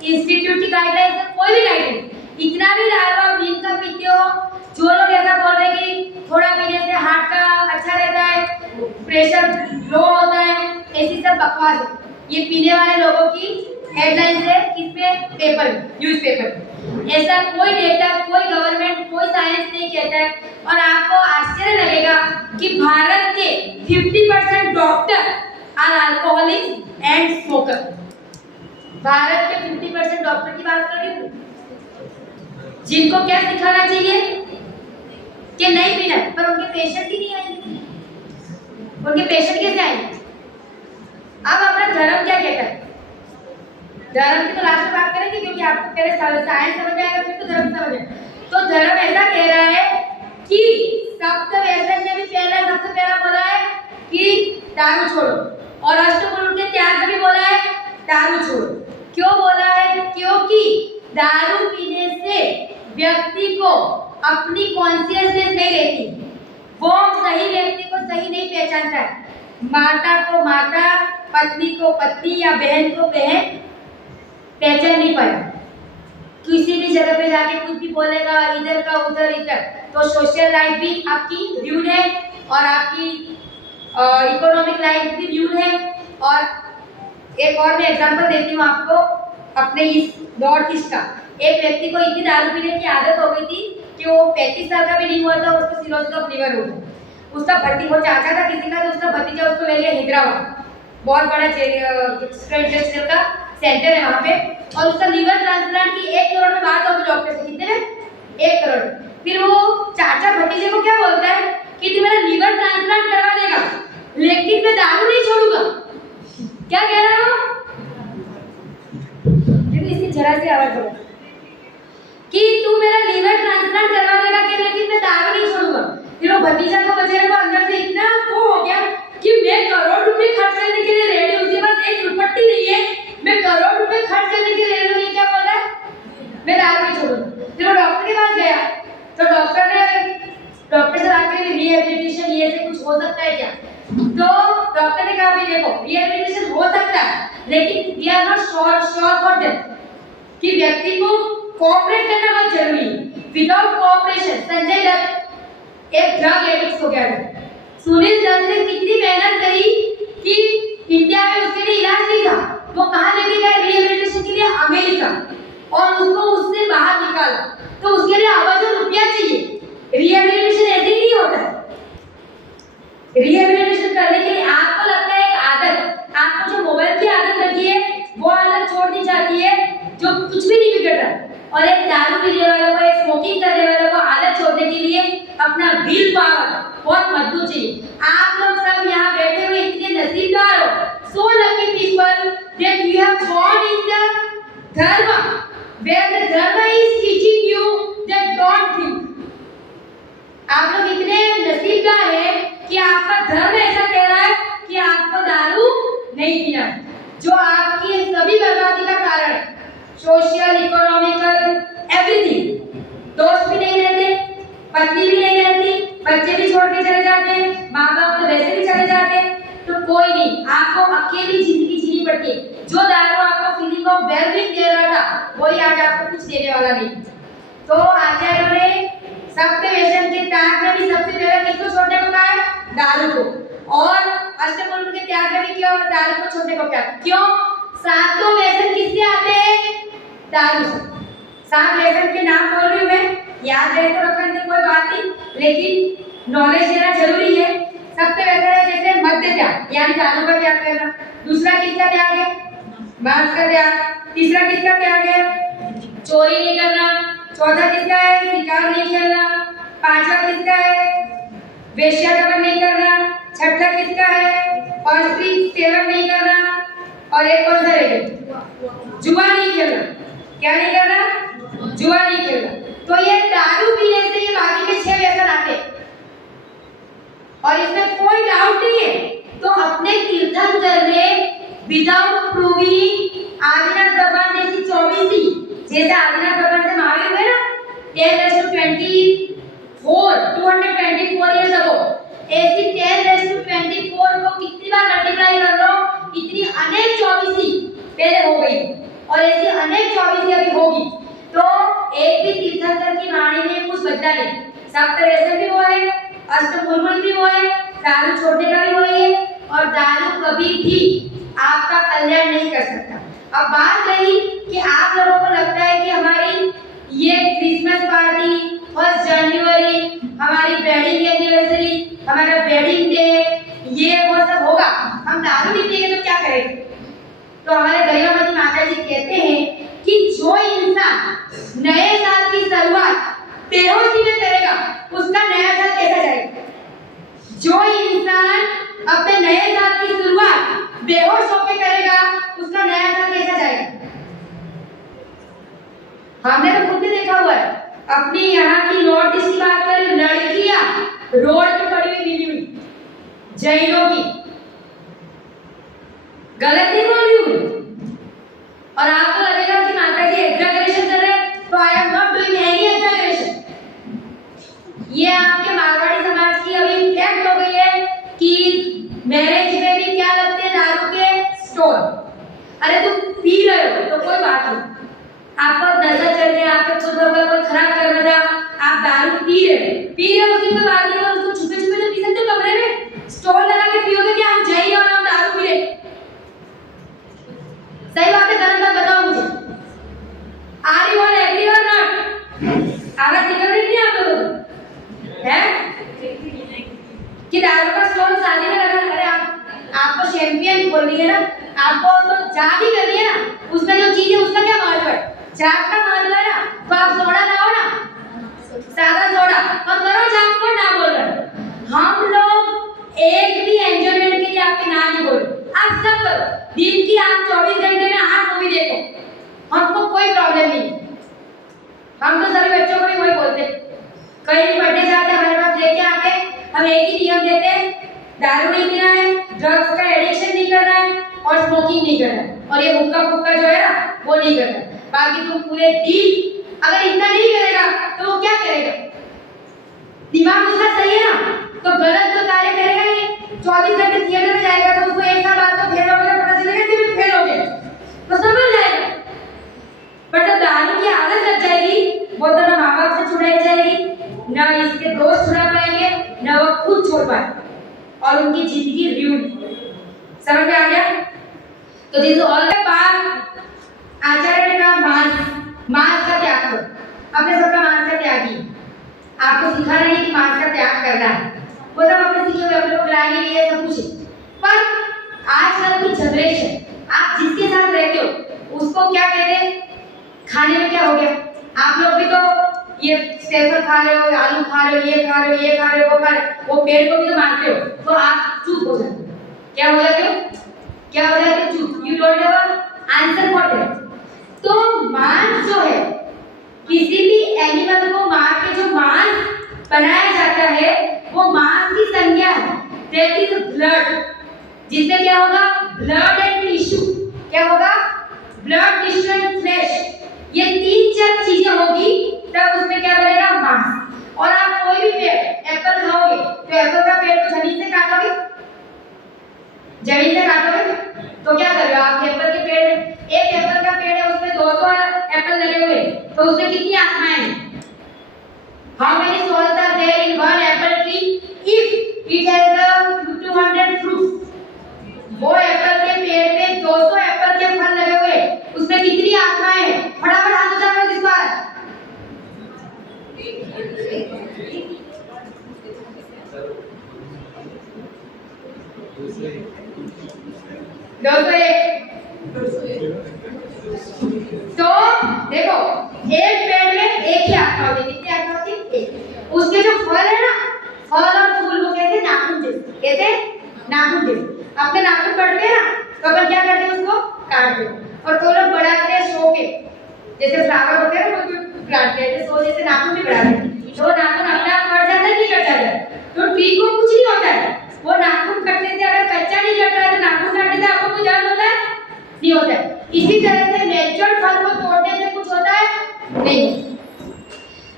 इंस्टीट्यूट की गाइडलाइंस हो, कोई भी गाइडलाइंस, इतना भी दारू आप दिन का पीते हो, जो लोग ऐसा बोल रहे हैं कि थोड़ा पीने से हार्ट का अच्छा रहता है, प्रेशर लो होता है, ऐसी सब बकवास है। ये पीने वाले लोगों की हेडलाइंस है किसमें? Paper, newspaper. ऐसा कोई डेटा, कोई गवर्नमेंट, कोई साइंस नहीं कहता है। और आपको आश्चर्य लगेगा कि भारत के 50% doctor R alcoholic and smoker. Bharat के 50% डॉक्टर की बात कर रही हूँ, जिनको क्या सिखाना चाहिए कि नहीं पीना, पर उनके पेशेंट ही नहीं आएंगे। उनके पेशेंट कैसे आएंगे? अब अपना धर्म क्या कहता है? धर्म की तो लास्ट में बात करेंगे, क्योंकि आपको पहले साइंस समझ आएगा फिर तो धर्म समझ आएगा। तो धर्म ऐसा कह रहा है कि सप्तव्यसन ने भी सबसे पहला बोला है कि दारू छोड़ो, और अष्टगुरु के त्याग में भी बोला है दारू छोड़ो। क्यों बोला है? क्योंकि दारू पीने से व्यक्ति को अपनी कॉन्शियसनेस नहीं रहती, वो सही व्यक्ति को सही नहीं पहचानता है। माता को माता, पत्नी को पत्नी या बहन को बहन पहचान नहीं पाया। किसी भी जगह पे जाके कुछ भी बोलेगा, इधर का उधर इधर। तो सोशल लाइफ भी आपकी ड्यूल है और आपकी इकोनॉमिक लाइफ भी ड्यूल है। और एक और मैं एग्जांपल देती हूँ आपको अपने इस नॉर्थ ईस्ट का। एक व्यक्ति को इतनी दारू पीने की आदत हो गई थी कि वो 35 साल का भी नहीं हुआ था, उसको सिरोसिस ऑफ लिवर हो गया। उसका भर्ती, वो चाचा था किसी का, तो उसका भतीजा उसको ले गया हैदराबाद, बहुत बड़ा इंटरनेशनल का सेंटर है वहाँ पे, और उसका लिवर ट्रांसप्लांट की 1 करोड़ में बात होगी डॉक्टर से। कितने में? 1 करोड़। फिर वो चाचा भतीजे को क्या बोलता है कि तू मेरा लीवर ट्रांसप्लांट करवा देगा, लेकिन मैं दारू नहीं छोड़ूंगा। क्या कह रहा हूँ? देखो इसकी जरा सी आवाज बोलो कि तू मेरा लीवर ट्रांसप्लांट करवा देगा कि लेकिन मैं दारू नहीं छोड़ूंगा। फिर वो भतीजा को बेचारे को अंदर से इतना वो हो गया कि मैं करोड़ रुपए खर्च करने के लिए रेडी हूँ, उसके पास एक रुपट्टी नहीं है, मैं करोड़ रुपए खर्च करने के लिए रेडी हूँ। ये क्या बोल रहा है? मैं दारू नहीं छोड़ूंगा। फिर वो डॉक्टर के पास गया तो डॉक्टर से आके रिहेबिलिटेशन ये से कुछ हो सकता है क्या? तो डॉक्टर ने कहा भी देखो रिहेबिलिटेशन हो सकता है, लेकिन we are not sure for that कि व्यक्ति को कोऑपरेट करना बहुत जरूरी है। विदाउट कोऑपरेशन संजय दत्त एक ड्रग एडिक्ट हो गया था। सुनील दत्त ने कितनी मेहनत करी कि इंडिया में उसके लिए इलाज नहीं था, वो कहाँ लेके गए रिहेबिलिटेशन के लिए? अमेरिका, और उसको उससे बाहर निकाला। तो उसके लिए आवाज़ रुपया चाहिए। रिहेबिलिटेशन ऐसे ही नहीं होता है। रिहेबिलिटेशन करने के लिए आपको लगता है एक आदत, आपको जो मोबाइल की आदत लगी है वो आदत छोड़ दी जाती है जो कुछ भी नहीं बिगड़ रहा, और एक दारू पीने वाले को, एक स्मोकिंग करने वाले को आदत छोड़ने के लिए अपना विल पावर बहुत मजबूत चाहिए। आप लोग सब यहाँ बैठे हुए इतने नसीबदार हो, so lucky people that you have born in the dharma where the dharma is teaching you that don't think। आप लोग इतने नसीबदार हैं कि आपका धर्म ऐसा कह रहा है कि आपको दारू नहीं पीना, जो आपकी सभी बर्बादी का कारण है। Social, economical, everything. दोस्त भी नहीं रहते, पत्नी भी नहीं रहती, बच्चे भी छोड़ के चले जाते हैं, माँ बाप तो वैसे भी चले जाते हैं, तो कोई नहीं, आपको अकेली जिंदगी जीनी पड़ती है। जो दारू आपको फीलिंग ऑफ वेलबींग दे रहा था वही आज आपको कुछ देने वाला नहीं। तो आचार्यों ने सत्य व्यसन के त्याग में भी सबसे पहले किसको छोड़ने को कहा है? दारू को। और अष्टमूल के त्याग में भी क्यों दारू को छोड़ने को कहा? क्यों? सातों व्यसन किससे आते हैं? दारू से। 7 व्यसन के नाम बोल रही हूँ मैं, याद रहे तो रखने से कोई बात नहीं, लेकिन नॉलेज देना जरूरी है। सबसे व्यसन है जैसे मद्य त्याग, यानी दारू का त्याग करना। दूसरा किसका त्याग है? मांस का त्याग। तीसरा किसका त्याग है? चोरी नहीं करना। चौथा किसका है? शिकार नहीं खेलना। पांचवा किसका है? वेश्यागमन नहीं करना। छठा किसका है? परस्त्री सेवन नहीं करना। और एक कौन सा है? जुआ नहीं खेलना। क्या नहीं करना? जुआ नहीं खेलना। तो ये दारू पीने से ये बाकी के 6 व्यसन आते और इसमें कोई डाउट नहीं है। तो अपने तीर्थंकर में विदाउट प्रूविंग आदिनाथ भगवान जैसी 24वीं, जैसे आदिनाथ भगवान से महावीर हुए ना 10⁻²4 224 years ago, ऐसी 10⁻²4 को कितनी बार मल्टीप्लाई कर लो, इतनी अनेक 24वीं पहले हो गई और ऐसी अनेक 24वीं अभी होगी। तो एक भी तीर्थंकर की वाणी में कुछ बदला नहीं। सप्त व्यसन भी वो है, अष्टमूल भी वो है, दारू छोड़ने का भी वही है, और दारू कभी भी आपका कल्याण नहीं कर सकता। अब बात रही कि आप लोगों को लगता है कि हमारी ये क्रिसमस पार्टी, 1 जनवरी, हमारी वेडिंग एनिवर्सरी, हमारा वेडिंग डे, ये वो सब होगा, हम दारू नहीं पिएंगे तो क्या करेंगे? तो हमारे गरिमामती माता जी कहते हैं कि जो इंसान नए साल की शुरुआत बेहोशी में करेगा उसका नया साल कैसा जाएगा? जो इंसान अपने नए साल की शुरुआत बेहोश होकर करेगा उसका नया साल कैसा जाएगा? हमने तो खुद ही देखा हुआ है। अपनी यहाँ की नॉर्थ ईस्ट की बात करें, लड़कियां रोड पे पड़ी हुई मिली हुई जैनों की, गलत नहीं बोल रही हूँ। और आपको लगेगा कि माता जी एग्जैगरेशन कर रहे हैं, तो I am not doing any exaggeration. ये आपके मारवाड़ी समाज की अभी फैक्ट हो गई है कि मैरिज में भी क्या लगते हैं? दारू के स्टोर। अरे तुम पी रहे हो तो कोई बात नहीं, आपको नशा चढ़ गया, आपके खुद होगा कोई खराब कर रहा था, आप दारू पी रहे हो उसकी कोई बात नहीं, और उसको छुपे छुपे तो पी सकते हो कमरे में, स्टोर लगा के पियोगे कि हम जई और हम दारू पी रहे? सही बात है गलत बात बताओ मुझे। आर यू ऑल एग्री और नॉट? आवाज निकल रही है आप लोगों को है कि दारू का स्टोर शादी में लगा? अरे आपको चैंपियन बोल रही है ना, आपको तो जाग ही कर रही है ना, उसमें जो चीज है उसका क्या महत्व है? जाग का महत्व है ना, तो आप सोडा लाओ ना, सादा सोडा, और करो जाग को ऑलमोस्ट सभी बच्चों को भी वही बोलते हैं। कहीं भी पढ़ने जाते हैं हमारे पास लेके आते हैं, हम एक ही नियम देते हैं, दारू नहीं पीना है, ड्रग्स का एडिक्शन नहीं करना है और स्मोकिंग नहीं करना है, और ये हुक्का फुक्का जो है ना वो नहीं करना है। बाकी तुम पूरे दिन अगर इतना नहीं करेगा तो वो क्या करेगा? दिमाग उसका सही है ना, तो गलत तो कार्य करेगा नहीं। 24 घंटे थिएटर में जाएगा तो उसको एक साल बाद तो फेल हो गया, पता चलेगा कि मैं फेल हो गया, तो समझ जाएगा। पर जब दारू की आदत लग जाएगी, वो तो ना माँ बाप से छुड़ाई जाएगी, ना इसके दोस्त छुड़ा पाएंगे, ना वो खुद छोड़ पाए, और उनकी जिंदगी र्यून। समझ में आ गया? तो दिस ऑल पार्ट आचार्य ने कहा मांस का त्याग करो। अपने सबका मांस का त्यागी, आपको सिखा रहे हैं कि मांस का त्याग करना है, वो सब आपने सीखे हुए, अपने को खिलाने के लिए सब कुछ। पर आजकल की जनरेशन, आप जिसके साथ रहते हो उसको क्या कहते हैं? खाने में क्या हो गया? आप लोग भी तो ये स्टेपल खा रहे हो, आलू खा रहे हो, ये खा रहे हो, ये खा रहे हो, वो खा रहे हो, वो पेड़ को भी तो मारते हो, तो आप चुप हो जाते हो। क्या हो जाते हो? क्या हो जाते हो? चुप। You don't have answer for that. तो मांस जो है, किसी भी एनिमल को मार के जो मांस बनाया जाता है वो मांस की संज्ञा है, दैट इज ब्लड, जिससे क्या होगा? Blood and tissue. क्या होगा? ब्लड, टिश्यू एंड फ्लैश, ये 3-4 चीजें होगी, तब उसमें क्या बनेगा? मांस। और आप कोई भी पेड़, एप्पल खाओगे तो एप्पल का पेड़ को जमीन से काटोगे, जमीन से काटोगे तो क्या करोगे? आप एप्पल के पेड़, एक एप्पल का पेड़ है उसमें 200 एप्पल लगे हुए, तो उसमें कितनी आत्माएं हैं? How many souls are there in one apple tree if it has 200 fruits? वो एप्पल के पेड़ में 200 एप्पल के फल लगे हुए, उसमें कितनी आत्माएं हैं? फटाफट हाथ उठा करो इस बार। 201। तो देखो, एक पेड़ में एक ही आत्मा होती है। कितनी आत्मा होती है? एक। उसके जो फल है ना, फल और फूल, वो कहते हैं नाखून जैसे। कहते हैं नाखून जैसे। अपने नाखून कटते हैं ना, तो अपन क्या करते हैं? उसको काट देते हैं। और तो लोग बढ़ाते हैं शो के, जैसे फ्लावर होते हैं ना, वो जो प्लांट के जैसे शो जैसे नाखून भी बढ़ाते हैं। तो नाखून अपने आप कट जाता है कि कट जाता है? तो ट्री को कुछ नहीं होता है। वो नाखून कटने से, अगर कच्चा नहीं कट रहा है तो नाखून काटने से आपको कुछ दर्द होता है? नहीं होता है। इसी तरह से नेचुरल फल को तोड़ने से कुछ होता है? नहीं।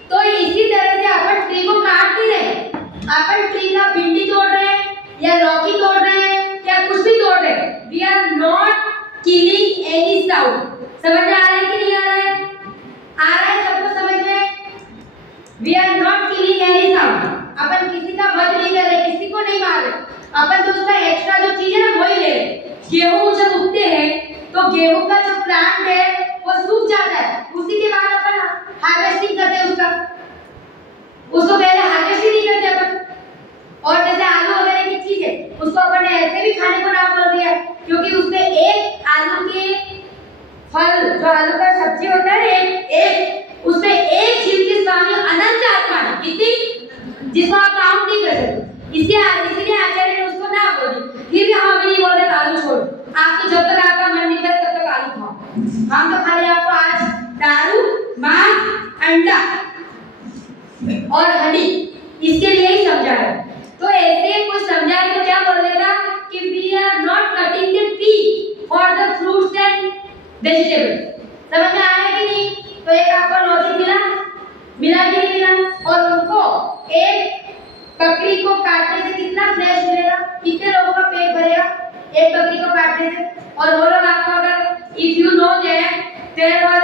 तो इसी तरह से अपन ट्री को काट नहीं रहे, अपन ट्री का भिंडी तोड़ रहे हैं या लौकी तोड़ रहे हैं या कुछ भी तोड़ रहे हैं, we are not killing any sound. समझ में आ रहा है कि नहीं आ रहा है? आ रहा है सबको समझ में? We are not killing any sound. अपन किसी का वध नहीं कर रहे, किसी को नहीं मार रहे, अपन तो उसका एक्स्ट्रा जो चीज है ना वही ले रहे। गेहूं जब उगते हैं तो गेहूं का जो प्लांट है वो सूख जाता है, उसी के बाद अपन हार्वेस्टिंग करते हैं उसको पहले हार्वेस्टिंग नहीं करते अपन। और जैसे आलू वगैरह की चीज है, उसको अपन ने ऐसे भी खाने को नाम कर दिया, क्योंकि उसमें एक आलू के फल, जो आलू का सब्जी होता है, एक उसमें एक जीव की स्वामी अनंत आत्मा है, कितनी, जिसको आप काउंट नहीं कर सकते। इसलिए आचार्य ने उसको ना बोली। फिर भी हम अभी नहीं बोल रहे आलू छोड़ो, आपको जब तक आपका मन नहीं करे तब तक आलू खाओ। हम तो खाली आपको आज दारू, मांस, अंडा और हनी, इसके लिए ही समझा है। तो ऐसे कोई समझाए तो क्या बोल देगा कि we are not cutting the tree for the fruits and vegetables. समझ में आ रहा है कि नहीं? तो एक आपको लॉजिक मिला कि नहीं मिला? और उनको एक बकरी को काटने से कितना फ्लैश मिलेगा? कितने लोगों का पेट भरेगा एक बकरी को काटने से? और वो लोग आपको, अगर if you know that there was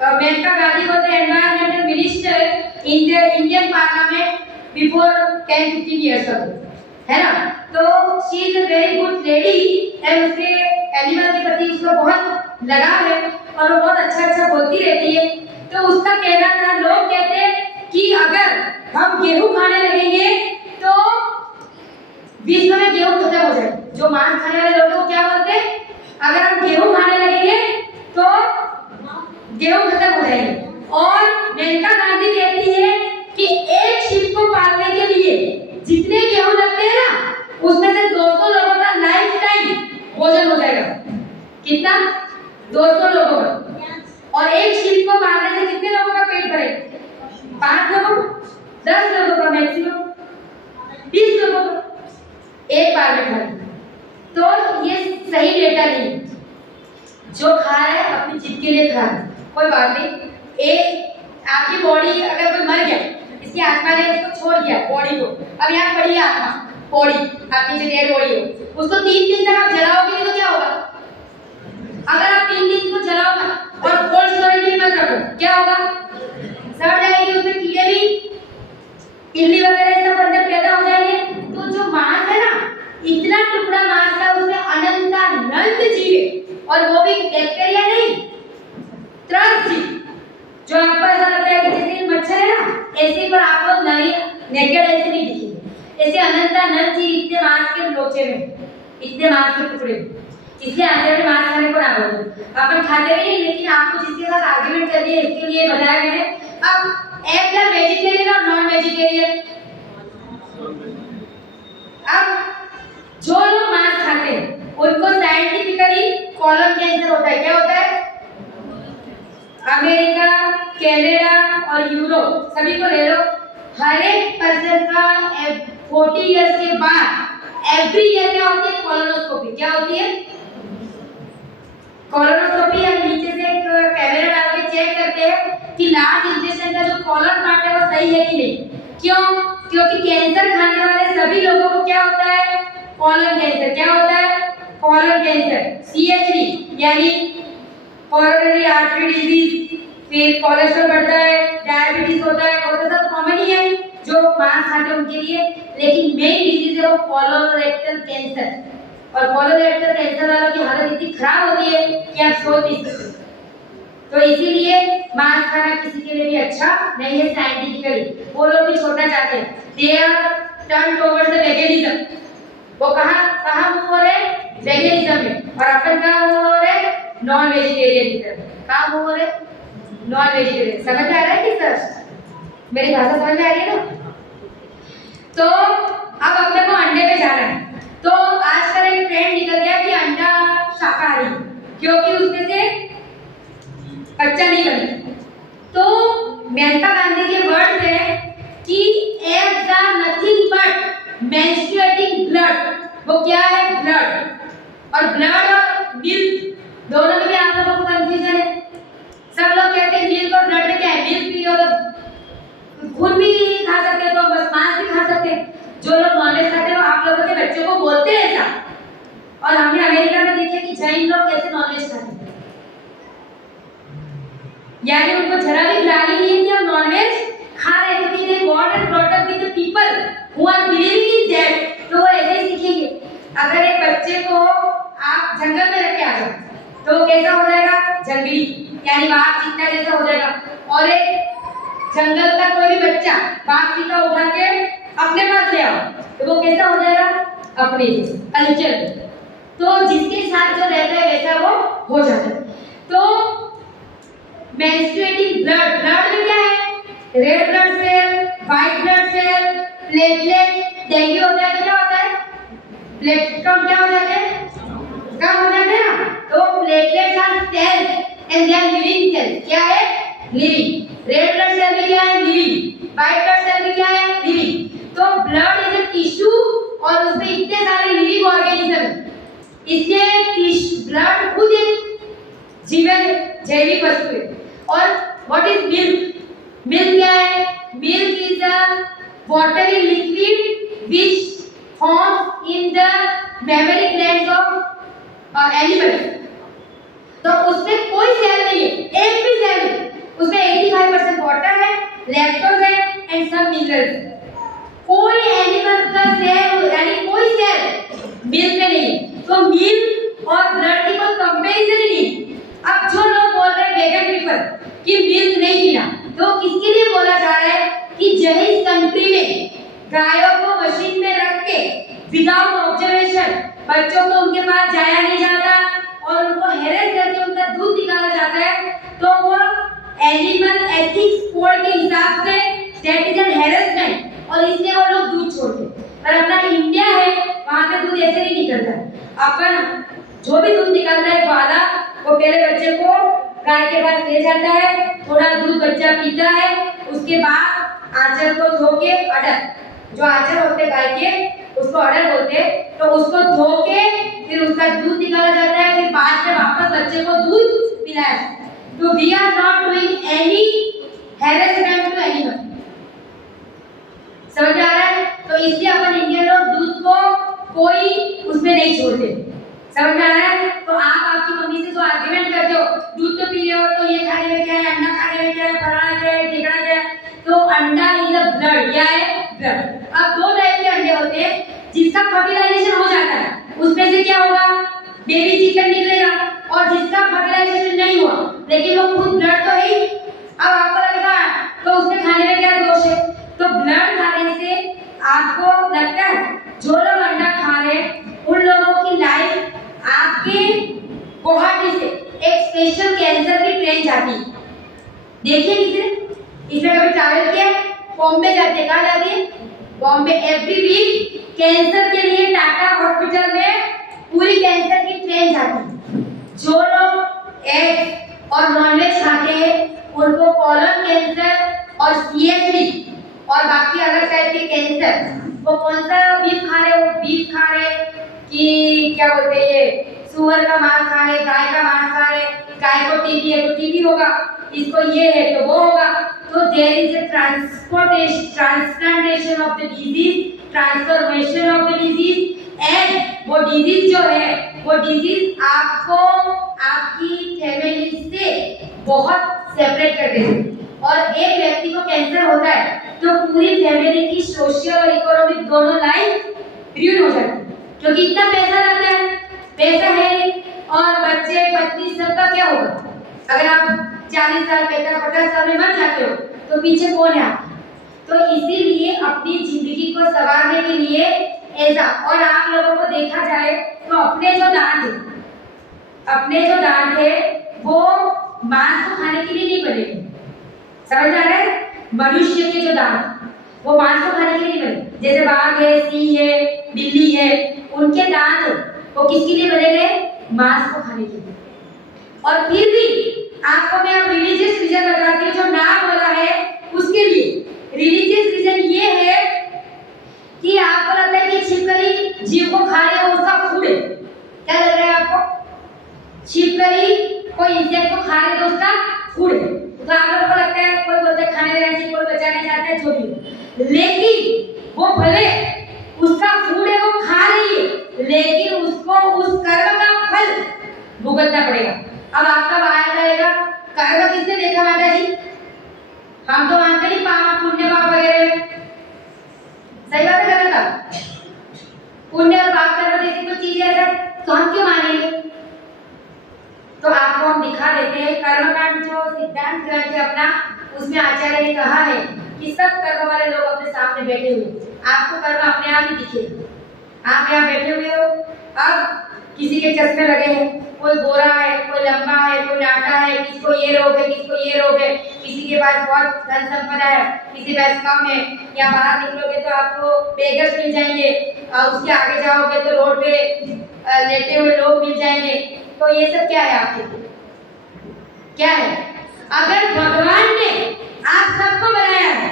a Maneka Gandhi was the environmental minister in the Indian parliament before 10-15 years ago, है ना? तो she is a very good lady and उसके एनिमल के प्रति उसको बहुत लगाव है और वो बहुत अच्छा बोलती रहती है। तो उसका कहना था, लोग कहते हैं कि अगर हम गेहूं खाने लगेंगे तो विश्व में गेहूं खत्म हो जाए। जो मांस खाने वाले लोग क्या बोलते हैं? अगर हम गेहूं खाने लगेंगे तो गेहूं खत्म हो जाएंगे। और मेनका गांधी कहती है कि एक शिप को पालने के लिए जितने गेहूं लगते हैं ना, उसमें से 200 लोगों का लाइफ टाइम भोजन हो जाएगा। कितना? 200 लोगों का। और एक शिप को मारने से कितने लोगों का पेट आपकी बॉडी अगर कोई मर गया, इसकी आत्मा ने उसको छोड़ दिया बॉडी को, अब यहाँ पड़ी है आत्मा, बॉडी आपकी जो डेड बॉडी है, उसको 3 दिन तक आप जलाओगे नहीं तो क्या होगा? अगर आप 3 दिन को जलाओगे और कोल्ड स्टोरेज में मत रखो, क्या होगा? सड़ जाएगी, उसमें कीड़े भी, इल्ली वगैरह सब अंदर पैदा हो जाएंगे। तो जो मांस है ना, इतना टुकड़ा मांस का उसमें अनंत जीव है, और वो भी बैक्टीरिया नहीं, त्रस्त जीव, जो आपको ऐसा लगता है कि जैसे मच्छर है ना, ऐसे पर आपको नहीं नेकेड ऐसे नहीं दिखेंगे, ऐसे अनंत जीव इतने मांस के लोचे में, इतने मांस के टुकड़े। इसलिए आचार्य ने मांस खाने को ना बोले, अपन खाते भी नहीं, लेकिन आपको जिसके साथ आर्गुमेंट कर दिए इसके लिए बताया मैंने। अब एक है वेजिटेरियन और नॉन वेजिटेरियन। अब जो लोग मांस खाते हैं उनको साइंटिफिकली कॉलन कैंसर होता है। क्या होता है? अमेरिका, कनाडा और यूरोप सभी को ले लो, हर एक पर्सन का 40 इयर्स के बाद एवरी ईयर क्या होती है? कॉलोनोस्कोपी। क्या होती है? कॉलोनोस्कोपी। हम नीचे से एक कैमरा डाल के चेक करते हैं कि लार्ज इंटेस्टाइन का जो कॉलन पार्ट है वो सही है कि नहीं। क्यों? क्योंकि कैंसर खाने वाले सभी लोगों को क्या होता है? Colon cancer. क्या होता है? Colon cancer. CHD यानी कोरोनरी आर्टरी डिजीज, फिर कोलेस्ट्रॉल बढ़ता है, डायबिटीज होता है, और तो सब कॉमन ही है जो मांस खाते हैं उनके लिए। लेकिन मेन डिजीज है वो कोलोरेक्टल कैंसर, और कोलोरेक्टल कैंसर वालों की हालत इतनी खराब होती है कि आप सोच नहीं सकते। तो इसीलिए मांस खाना किसी के लिए भी अच्छा नहीं है साइंटिफिकली। वो लोग भी छोड़ना चाहते हैं, they are turn towards the veganism. वो कहाँ मूव हो रहे हैं? वेगेनिज्म में। और अपन कहाँ मूव हो रहे हैं? नॉन वेजिटेरियन की तरफ। कहाँ मूव हो रहे हैं? Non vegetarian. समझ में आ रहा है कि सर मेरी भाषा समझ में आ रही है ना? तो अब अपने को अंडे पे जाना है। तो आजकल एक ट्रेंड निकल गया कि अंडा शाकाहारी, क्योंकि उसमें से बच्चा नहीं बनता। तो मेहता गांधी के वर्ड्स है कि eggs are nothing but menstruating blood. वो क्या है? ब्लड। और ब्लड और मिल्क दोनों में भी आप लोगों को कंफ्यूजन है। सब लोग कहते हैं मिल्क और ब्लड में क्या है? मिल्क भी और खून भी खा सकते हैं, तो बस मांस भी खा सकते हैं। जो लोग नॉनवेज खाते हैं वो आप लोगों के बच्चों को बोलते हैं ऐसा। और हमने अमेरिका में देखे कि जैन लोग कैसे नॉनवेज खाते हैं, यानी उनको जरा भी ग्लानि नहीं है कि हम नॉनवेज खा रहे हैं, क्योंकि they got and brought up with the people who are believing in that. तो वो ऐसे ही सीखेंगे। अगर एक बच्चे को आप जंगल में रख के आ जाओ तो वो कैसा हो जाएगा? जंगली, यानी बाघ चीता जैसा हो जाएगा। और एक जंगल का कोई भी बच्चा बाघ चीता उठा के अपने पास ले आओ तो वो कैसा हो जाएगा? अपने कल्चर। तो जिसके साथ जो रहता है वैसा वो हो जाता है। तो मेंस्ट्रुएटिंग ब्लड, ब्लड में क्या है? Red blood cell, white blood cell, platelet. Dengue होता है तो क्या होता है? प्लेटलेट क्या हो जाते हैं? कम हो जाते हैं ना। तो platelets are cells and they are living cells. क्या है? लिविंग। रेड ब्लड सेल भी क्या है? लिविंग। व्हाइट ब्लड सेल भी क्या है? लिविंग। तो ब्लड इज अ टिश्यू और उसमें इतने सारे लिविंग ऑर्गेनिज्म, इसलिए ब्लड खुद एक जीवन जैविक वस्तु है। और व्हाट इज मिल्क? मिल्क क्या है? Milk is a watery liquid which forms in the mammary glands of animals। तो उसमें कोई सेल नहीं है, एक भी सेल नहीं। उसमें 85% वाटर है, लैक्टोज है एंड सब मिनरल्स। कोई एनिमल का सेल यानी कोई सेल मिल्क में नहीं है। तो मिल्क और ब्लड की कोई कंपैरिजन ही नहीं। अब जो लोग बोल रहे हैं वेगन पीपल कि मिल्क नहीं पीना, तो किसके लिए बोला जा रहा है कि जहिस कंट्री में गायों को मशीन में रख के विदाउट ऑब्जर्वेशन बच्चों को उनके पास जाया नहीं जाता और उनको हेरेस करके उनका दूध निकाला जाता है, तो वो एनिमल एथिक्स कोड के हिसाब say that is an harassment और इसलिए वो लोग दूध छोड़ते। पर अपना इंडिया है वहां पे दूध ऐसे नहीं निकलता। अपन जो भी दूध निकलता है ग्वाला, वो पहले बच्चे को गाय के पास ले जाता है, थोड़ा दूध बच्चा पीता है, उसके बाद आंचल को धो के अडर, जो आंचल होते गाय के उसको अडर बोलते हैं, तो उसको धो के फिर उसका दूध निकाला जाता है, फिर बाद में वापस बच्चे को दूध पिलाया। तो we are not doing any harass them to animal. समझ आ रहा है? तो इसलिए अपन इंडियन लोग दूध को कोई उसमें नहीं छोड़ते। समझ आ रहा है? तो आप आपकी मम्मी से जो आर्गुमेंट करते हो दूध तो पी रहे हो तो ये खाने में क्या है, अंडा खाने में क्या है, फलाना क्या है, ढिकड़ा क्या है, तो अंडा इज अ ब्लड। क्या है? ब्लड। अब दो टाइप के अंडे होते हैं, जिसका फर्टिलाइजेशन हो जाता है उसमें से क्या होगा, बेबी चिकन निकलेगा, और जिसका फर्टिलाइजेशन नहीं हुआ लेकिन वो खुद ब्लड तो है ही, अब आपको लगेगा तो उसमें खाने में क्या दोष है? तो ब्लड खाने से आपको लगता है जो लोग अंडा खा रहे हैं उन लोगों की लाइफ आपके गुवाहाटी से एक स्पेशल कैंसर की ट्रेन जाती है। देखिए इसने कभी ट्रैवल किया? बॉम्बे जाते, कहाँ जाती है? बॉम्बे। एवरी वीक कैंसर के लिए टाटा हॉस्पिटल में पूरी कैंसर की ट्रेन जाती है। जो लोग एग और नॉनवेज खाते हैं उनको कॉलन कैंसर और CHD और बाकी अलग टाइप के कैंसर, वो कौन सा बीफ खा रहे, वो बीफ खा रहे कि क्या बोलते हैं ये सुअर का मांस खा रहे, गाय का मांस खा रहे, गाय को टीबी है तो टीबी होगा, इसको ये है तो वो होगा। तो there is a transplantation of the disease, transformation of the disease, and वो डिजीज जो है वो डिजीज आपको आपकी फैमिली से बहुत सेपरेट कर देती है। और एक व्यक्ति को कैंसर होता है तो पूरी फैमिली की सोशल और इकोनॉमिक दोनों लाइफ रुइन हो जाती है, क्योंकि इतना पैसा लगता है, पैसा है और बच्चे पत्नी सबका क्या होगा? अगर आप 40 साल 50 साल में मर जाते हो तो पीछे कौन है आपके? तो इसीलिए अपनी जिंदगी को संवारने के लिए ऐसा, और आप लोगों को देखा जाए तो अपने जो दांत है वो मांस को खाने के लिए नहीं बने। समझ आ रहा है? मनुष्य के जो दांत वो मांस को खाने के लिए नहीं बने। जैसे बाघ है, सिंह है, बिल्ली है, उनके दांत वो किसके लिए बने गए? मांस को खाने के लिए। और फिर भी आपको मैं अब रिलीजियस रीजन बताती हूँ, जो ना बोला है उसके लिए। रिलीजियस रीजन ये है कि आपको लगता है कि छिपकली जीव को खा रहे हो, उसका फूड है। क्या लग रहा है आपको? छिपकली कोई इंसेक्ट को खा रहे तो उसका फूड है, तो आप लोगों को लगता है, कोई बोलता है खाने देना चाहिए, कोई बचाना चाहता है, जो भी। लेकिन वो भले उसका फूड है, वो खा रही है, लेकिन उसको उस कर्म का फल भुगतना पड़ेगा। अब आपका बाहर जाएगा, कर्म किसने देखा माता जी? हम तो मानते नहीं पाप पुण्य पाप वगैरह, सही बात है गलत? पुण्य और पाप कर्म जैसी कोई चीज है तो हम क्यों मानेंगे? तो आपको हम दिखा देते हैं कर्मकांड जो सिद्धांत ग्रंथ है अपना, उसमें आचार्य ने कहा है कि सब कर्म वाले लोग अपने सामने बैठे हुए, आपको कर्म अपने आप ही दिखे। आप यहाँ बैठे हुए हो, अब किसी के चश्मे लगे हैं, कोई गोरा है, कोई लंबा है, कोई नाटा है, किसको ये रोग है, किसको ये रोग है, किसी के पास बहुत धन संपदा है, किसी के पास कम है। या बाहर निकलोगे तो आपको बेगर्स मिल जाएंगे, उसके आगे जाओगे तो रोड पे लेटे हुए लोग मिल जाएंगे। तो ये सब क्या है आपके लिए? क्या है? अगर भगवान ने आप सबको बनाया है,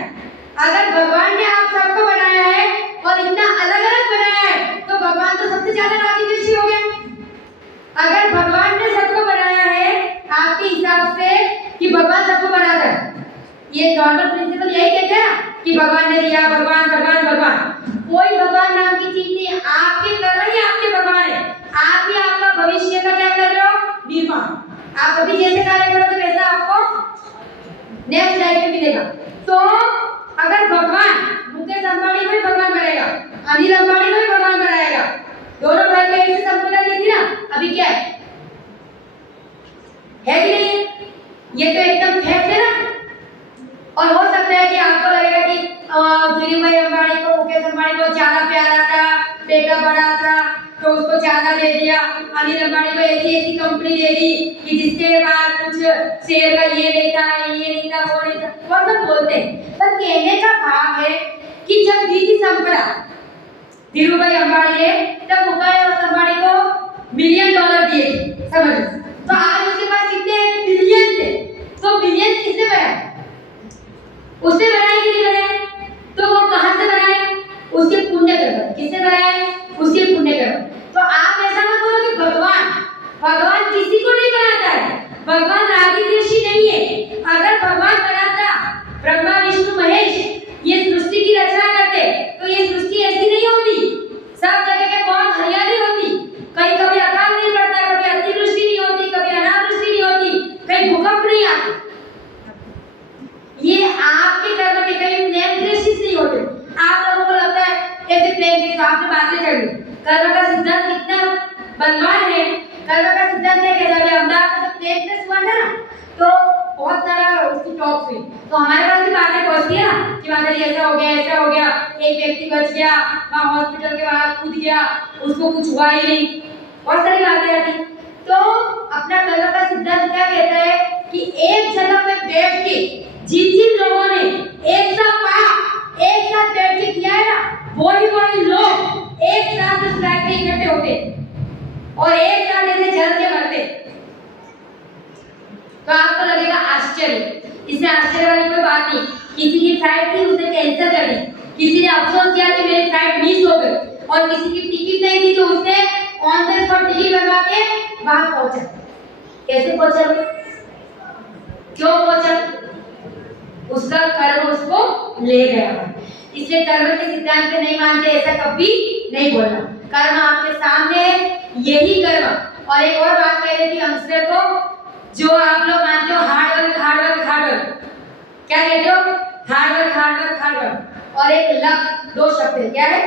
अगर भगवान ने आप सबको बनाया है और इतना अलग अलग बनाया है, तो भगवान तो सबसे ज्यादा रागी हो गया। अगर भगवान ने सबको बनाया है आपके हिसाब से कि भगवान सबको बनाता है, ये नॉर्मल प्रिंसिपल यही कहते हैं ना कि भगवान ने दिया, भगवान भगवान भगवान। कोई भगवान नाम की चीज नहीं है, आपके कर्म ही आपके भगवान है। आप भी आपका भविष्य का क्या कर रहे हो? निर्माण। आप अभी जैसे कार्य करोगे वैसा आपको नेक्स्ट लाइफ में मिलेगा। तो अगर भगवान मुकेश अंबानी को भी भगवान बनाएगा, अनिल अंबानी को भी भगवान बनाएगा, दोनों भाई को एक से संपदा दी थी ना, अभी क्या है कि नहीं? ये तो एकदम फैक्ट है ना। और हो सकता है कि आपको लगेगा कि धीरूभाई अंबानी को, मुकेश अंबानी को ज्यादा प्यारा था, बेटा बड़ा था तो उसको ज्यादा दे दिया, अनिल अंबानी को ऐसी कंपनी दे दी कि जिसके बाद कुछ शेयर का ये नहीं था, ये नहीं था, वो नहीं था, वो सब बोलते हैं। पर कहने का भाव है कि जब दी थी संपदा धीरूभाई अंबानी है, तब मुकेश अंबानी को $1 मिलियन दिए थे, समझ। तो आज उसके पास कितने बिलियन थे, तो बिलियन किसने बनाया? उसने बनाया कि नहीं बनाया? तो वो कहां से बनाया? उसके पुण्य कर्म। किसने बनाया? उसके पुण्य कर्म। तो आप ऐसा मत बोलो कि भगवान किसी को नहीं बनाता है, भगवान रागी द्वेषी नहीं है। अगर भगवान बनाता तो आपने बातें कर ली। कर्म का सिद्धांत कितना बलवान है। कर्म का सिद्धांत क्या कहता है? अहमदाबाद का जब प्लेन क्रैश हुआ था ना, तो बहुत सारा उसकी टॉक हुई, तो हमारे पास भी बातें पहुंचती है ना कि माता जी ऐसा हो गया, ऐसा हो गया, एक व्यक्ति बच गया, वहाँ हॉस्पिटल के बाहर कूद गया, उसको कुछ हुआ ही नहीं, बहुत सारी बातें आती। तो अपना कर्म का सिद्धांत क्या कहता है कि एक जगह पे बैठ के जिन जिन लोगों ने एक साथ पाप एक साथ बैठ के किया है ना, वही लोग एक साथ उस लाइफ में इकट्ठे होते और एक साथ ऐसे जल के मरते। तो आपको लगेगा आश्चर्य, इसमें आश्चर्य वाली कोई बात नहीं। किसी की फ्लाइट थी, उसने कैंसिल कर दी, किसी ने अफसोस किया कि मेरी फ्लाइट मिस हो गई, और किसी की टिकट नहीं थी तो उसने ऑन द स्पॉट टिकट बनवा के वहां पहुंचा। कैसे पहुंचा? क्यों पहुंचा? उसका कर्म उसको ले गया। इसलिए कर्म के सिद्धांत पे नहीं मानते, ऐसा कभी नहीं बोलना। कर्म आपके सामने है, यही कर्म। और एक और बात कह रही थी यंगस्टर को, जो आप लोग मानते हो hard work hard work hard work, क्या कहते हो? Hard work hard work hard work और एक लक, दो शब्द है। क्या है?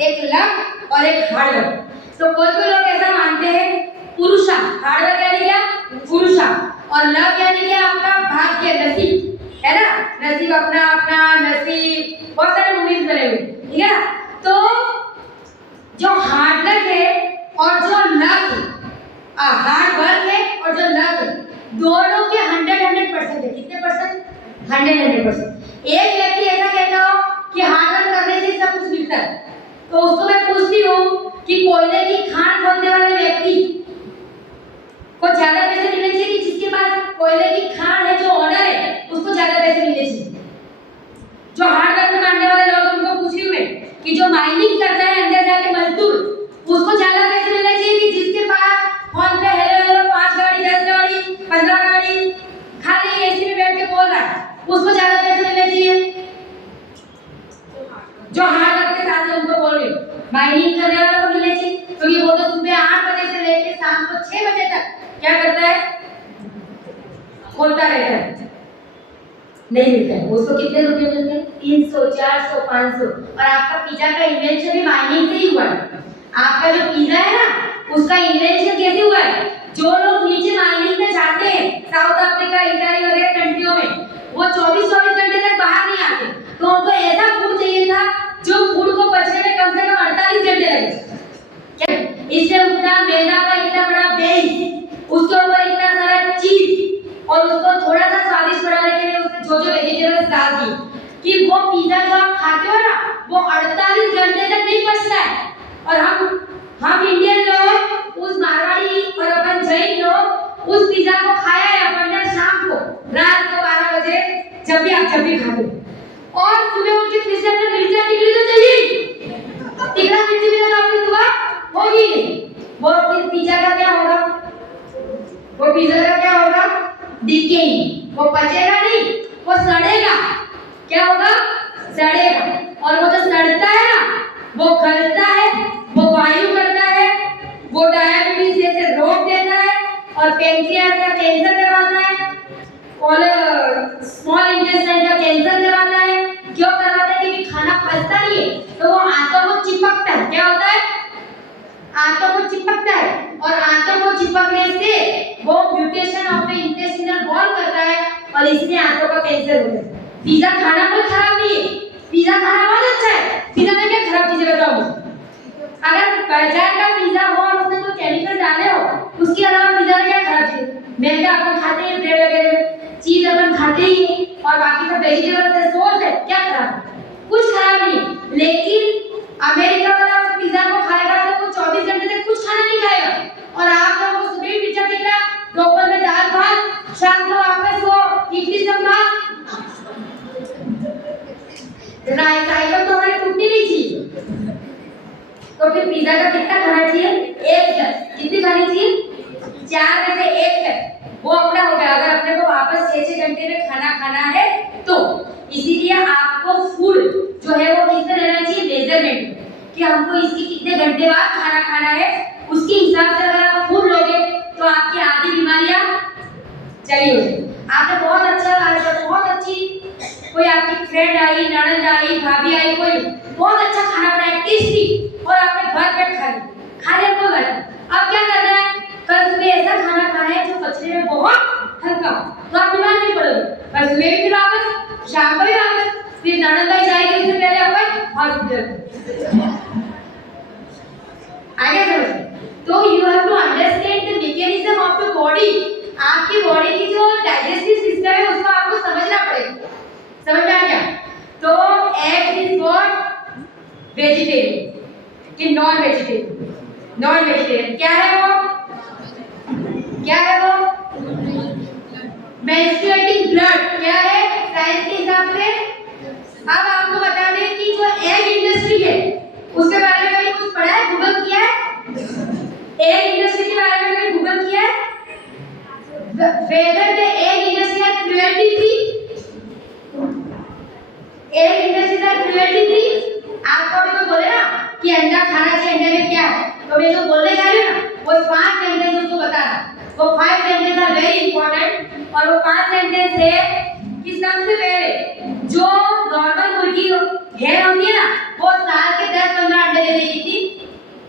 एक लक और एक हार्ड वर्क। तो कोई कोई लोग ऐसा मानते हैं पुरुषार्थ, हार्ड वर्क यानी क्या? पुरुषार्थ, और लक यानी क्या? आपका भाग्य, नसीब, है ना? नसीब अपना अपना नसीब, बहुत सारे मूवीज बने हुए, ठीक है ना? तो जो हार्ड वर्क है और जो लक, हार्ड वर्क है और जो लक है, दोनों के 100% है। कितने परसेंट? 100%। एक व्यक्ति ऐसा कहता हो कि हार्ड वर्क करने से सब कुछ मिलता है, तो उसको मैं पूछती हूँ कि कोयले की खान खोदने वाले व्यक्ति को ज्यादा पैसे मिलने चाहिए कि जिसके पास कोयले की खान है, जो ओनर है, उसको ज्यादा पैसे मिलने चाहिए? जो हार्ड वर्क मानने वाले लोग, उनको पूछ रही हूँ मैं कि जो माइनिंग करता है अंदर जाके मजदूर, उसको ज्यादा पैसे मिलने चाहिए कि जिसके पास फोन पे हेलो हेलो 5 गाड़ी 10 गाड़ी 15 गाड़ी खाली एसी में बैठ के बोल रहा है, उसको ज्यादा पैसे मिलने चाहिए? जो हार्ड वर्क के साथ है उनको बोल रही हूँ, माइनिंग करने वालों को मिलने चाहिए, क्योंकि वो तो सुबह 8 बजे से लेकर शाम को 6 बजे तक क्या करता है? खोलता रहता है। नहीं मिलता है उसको। कितने रुपए मिलते हैं? 300 400 500। और आपका पिज्जा का इन्वेंशन भी माइनिंग से ही हुआ है। आपका जो पिज्जा है ना, उसका इन्वेंशन कैसे हुआ है? जो लोग नीचे माइनिंग में जाते हैं, साउथ अफ्रीका, इटली वगैरह कंट्रियों में, वो 24 घंटे तक बाहर नहीं आते, तो उनको ऐसा फूड चाहिए था जो फूड को पचने में कम से कम 48 घंटे लगे। इससे उतना मैदा का इतना बड़ा बेस, उसके ऊपर इतना सारा चीज, और उसको थोड़ा सा स्वादिष्ट बनाने के लिए उसने जो वेजिटेबल्स डाल दी कि वो पिज्जा जो आप खाते हो ना, वो 48 घंटे तक नहीं पचता है। और हम इंडियन लोग, उस मारवाड़ी और अपन जैन लोग उस पिज्जा को खाया है अपन ने शाम को, रात को 12 बजे, जब भी खाते हो, और सुबह उठ के फिर से अपने मिर्चा टिकली तो चाहिए, टिकला मिर्ची भी तो आपकी सुबह होगी। वो फिर पिज्जा का क्या होगा? वो पिज्जा का क्या होगा? डिकेइंग। वो पचेगा नहीं, वो सड़ेगा। क्या होगा? सड़ेगा। और वो जो सड़ता है ना, वो गलता है, वो वायु करता है, वो डायबिटीज जैसे रोग देता है, और पैंक्रियास का कैंसर करवाता है, और स्मॉल इंटेस्टाइन का कैंसर करवाता है। क्यों करवाता है? क्योंकि खाना पचता नहीं है, तो वो आंतों को चिपकता है। क्या होता है? आंतों को चिपकता है, और आंतों को चिपकने से वो mutation of the intestinal wall करता है, और इसलिए आंतों का कैंसर होता है। पिज्जा खाना कोई खराब नहीं है, पिज्जा खाना बहुत अच्छा है। पिज्जा में क्या खराब चीजें बताओ मुझे? अगर बाजार का पिज्जा हो और उसमें कोई केमिकल डाले हो, उसके अलावा पिज्जा में क्या खराब चीज? मैदा अपन खाते हैं, ब्रेड वगैरह चीज अपन खाते ही हैं, और बाकी सब वेजिटेबल से सोर्स है, क्या खराब? कुछ खराब नहीं। लेकिन अमेरिका वाला उस पिज्जा को खाएगा तो वो 24 घंटे तक कुछ खाना नहीं खाएगा, और आप लोगों को सुबह पिज्जा दिख रहा, दोपहर में दाल भात, शाम को वापस वो इडली सांभर, साइकिल तो हमारी टूटनी नहीं चाहिए। तो फिर पिज्जा का कितना खाना चाहिए? 1 कप। कितनी खानी चाहिए? 4 में से 1 कप। वो अपना हो गया। अगर अपने को वापस 6-6 घंटे में खाना है तो इसीलिए आपको फूड जो है वो कितना लेना चाहिए? मेजरमेंट, कि हमको इसके कितने घंटे बाद खाना है, उसके हिसाब से अगर आप फूड लोगे तो आपकी आधी बीमारियां चली हो जाएगी। आपने बहुत अच्छा, बहुत अच्छी कोई आपकी फ्रेंड आई, ननद आई, भाभी आई, कोई बहुत अच्छा खाना बनाया, टेस्टी, और आपने भर पेट खा लिया तो गया। अब क्या करना है, कल सुबह ऐसा खाना खाना है जो पचने में बहुत हल्का हो, तो आप बीमार नहीं पड़ोगे। कल सुबह भी फिर वापस, शाम को भी वापस, फिर ननद भाई जाएगी उससे पहले अपन हॉस्पिटल। आगे समझ। तो you have to understand the mechanism of the body. आपकी बॉडी की जो डाइजेस्टिव सिस्टम है उसको आपको समझना पड़ेगा। समझ में आ गया? तो एग इज व्हाट? वेजिटेरियन कि नॉन वेजिटेरियन? Non vegetarian. क्या है वो? क्या है वो? Menstruating blood. क्या है साइंस के हिसाब से? अब आपको बता दें कि जो एग इंडस्ट्री है उसके बारे में कभी कुछ पढ़ा है, गूगल किया है? एग इंडस्ट्री के बारे में कभी गूगल किया है? Whether the egg industry has cruelty free? Egg industry का cruelty free? आपको अभी तो बोले ना कि अंडा खाना चाहिए, अंडे में क्या है, तो मैं जो बोलने जा रही हूँ ना वो 5 सेंटेंस उसको बताना। वो 5 सेंटेंस आर वेरी इंपॉर्टेंट। और वो 5 सेंटेंस है कि सबसे पहले जो नॉर्मल मुर्गी है होती है ना वो साल के 10-15 अंडे दे देगी थी,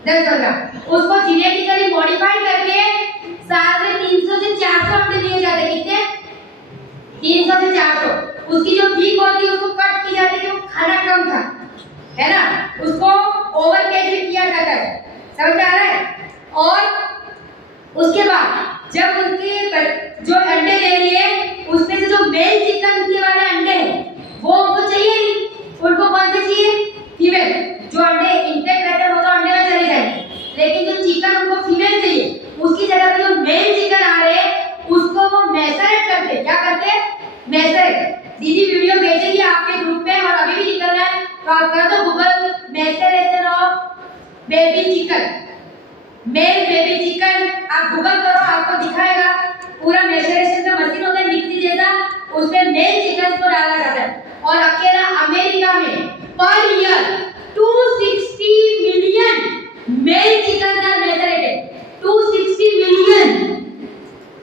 10-15। उसको जेनेटिकली मॉडिफाई करके साल में 300 से 400 अंडे दिए जाते। कितने? 300 से 400। उसकी जो बीक होती है उसको कट की जाती है, वो खाना कम था, है ना, उसको ओवर केज भी किया जाता है। समझ आ रहा है? और उसके बाद जब उनके जो अंडे दे रही है उसमें से जो मेल चिकन के वाले अंडे हैं वो उनको चाहिए नहीं। उनको कौन से चाहिए? फीमेल। जो अंडे इंटेक्ट रहते हैं वो तो अंडे में चले जाएंगे, लेकिन जो चिकन उनको फीमेल चाहिए। उसकी जगह पे जो मेल चिकन आ रहे हैं उसको वो मैसरेट करते हैं। क्या करते हैं? मैसरेट। दीदी वीडियो भेजेगी आपके ग्रुप में और अभी भी निकलना है तो आप कर दो Google maceration of baby chicken, mail baby chicken. आप गूगल करो आपको दिखाएगा। पूरा मैसरेशन का मशीन होता है मिक्सी जैसा, उसमें मेल चिकन को डाला जाता है। और अकेला अमेरिका में पर year 260 million male chicken are macerated. 260 million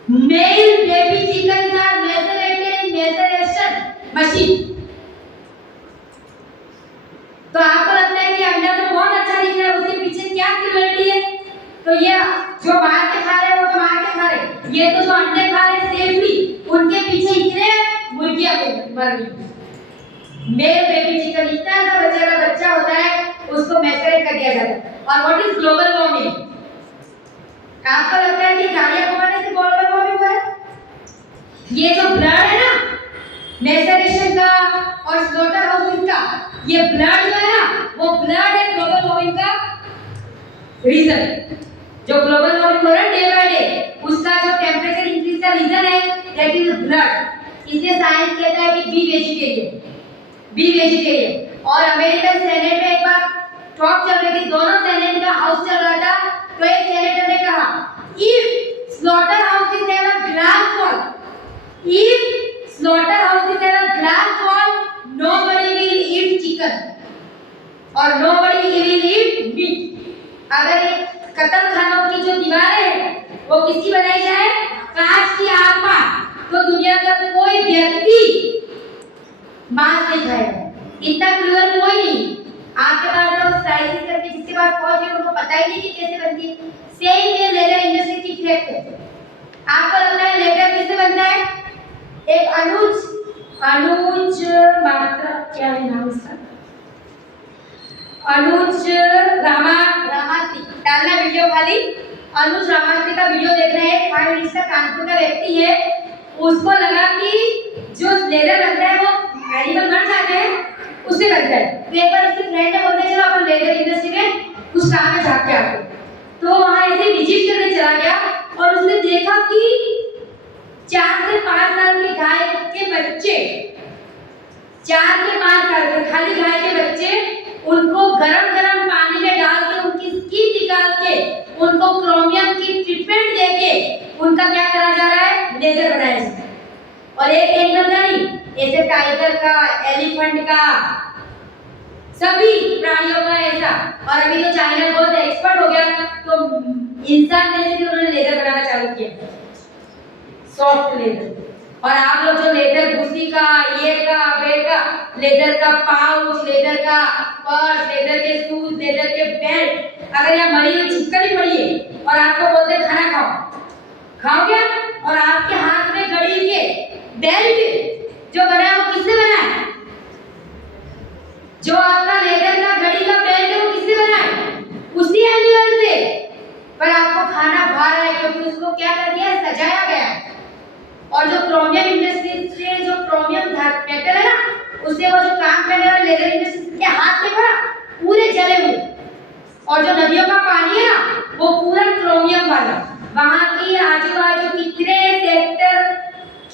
male baby chicken are macerated in maceration machine. तो आपको लगता है कि अंडा तो बहुत अच्छा दिख रहा है, उसके पीछे क्या क्रूएल्टी है? तो ये जो मार के खा रहे हैं वो तो मार के खा रहे हैं, ये तो जो अंडे खा रहे हैं सेफली, उनके पीछे इतने मुर्गियां मर गई। मेल बेबी चिकन इतना सा बच्चा होता है उसको मैसरेट कर दिया जाता है। और व्हाट इज ग्लोबल वार्मिंग? आपको लगता है कि गाड़ियां घुमाने से ग्लोबल वार्मिंग हुआ है? ये जो ब्लड है ना मैसरेशन का और स्लॉटर हाउसिंग का, ये ब्लड जो है ना वो ब्लड है ग्लोबल वार्मिंग का रीजन। जो ग्लोबल वार्मिंग हो रहा है डे बाय डे, उसका जो टेंपरेचर इंक्रीज का रीजन है दैट इज ब्लड। इसलिए साइंस कहता है कि बी वेजिटेरियन, बी वेजिटेरियन। और अमेरिकन सेनेट में एक बार टॉक चल रही थी, दोनों सेनेट का हाउस चल रहा था, तो एक सेनेटर ने कहा if slaughter houses have a glass wall, if slaughter houses have a glass wall nobody will eat chicken और nobody will eat meat। अगर ये कतल खानों की जो दीवारें हैं वो किसकी बनाई जाए? कांच की आत्मा, तो दुनिया का कोई व्यक्ति मांस नहीं खाएगा। इतना क्रूअल कोई नहीं। आपके पास तो स्लाइसिस करके जिसके पास पहुंच है उनको पता ही नहीं कि कैसे बनती है। सेम ये लेदर इंडस्ट्री की इफेक्ट है। आपको लगता है लेदर किससे बनता है? एक अनुज मात्रा, क्या है नाम उसका? अनुज रामात्री। डालना वीडियो खाली। अनुज रामात्री का वीडियो देख रहे हैं, 5 मिनट का कानपुर का व्यक्ति है। उसको लगा कि जो लेदर बनता है वो एनिमल मर जाते हैं उससे बनता है। तो एक बार उसके फ्रेंड ने बोलते चलो अपन लेदर इंडस्ट्री में कुछ काम में जाके आते। तो वहाँ ऐसे विजिट करने चला गया और उसने देखा कि 4 से 5 साल के गाय के बच्चे, 4 से 5 साल के खाली गाय के बच्चे, उनको गरम पानी में डाल के उनकी स्किन निकाल के उनको क्रोमियम की ट्रीटमेंट देके उनका क्या करा जा रहा है? लेजर बनाया जा रहा है। और एक नंबर नहीं, ऐसे टाइगर का, एलिफेंट का, सभी प्राणियों का ऐसा। और अभी तो चाइना बहुत एक्सपर्ट हो गया तो इंसान में से भी उन्होंने लेजर बनाना चालू किया, सॉफ्ट लेजर। और आप लोग जो लेदर भूसी का, ये का, वे का, लेदर का पाउच, लेदर का पर्स, लेदर के शूज, लेदर के बेल्ट, अगर यहाँ मरी हुई छिपकली पड़ी है और आपको बोलते हैं खाना खाओ, खाओगे? और आपके हाथ में घड़ी के बेल्ट जो बना है वो किससे बना है? जो आपका लेदर का घड़ी का बेल्ट है वो किससे बना है? उसी एनिमल से। पर आपको खाना भा रहा है क्योंकि उसको क्या कर दिया है? सजाया गया है। और जो क्रोमियम इंडस्ट्री से जो क्रोमियम मेटल है ना, उससे वो जो काम करने वाले लेदर इंडस्ट्री के हाथ से बना पूरे जले हुए। और जो नदियों का पानी है ना, वो पूरा क्रोमियम वाला। वहां की आजू बाजू कितने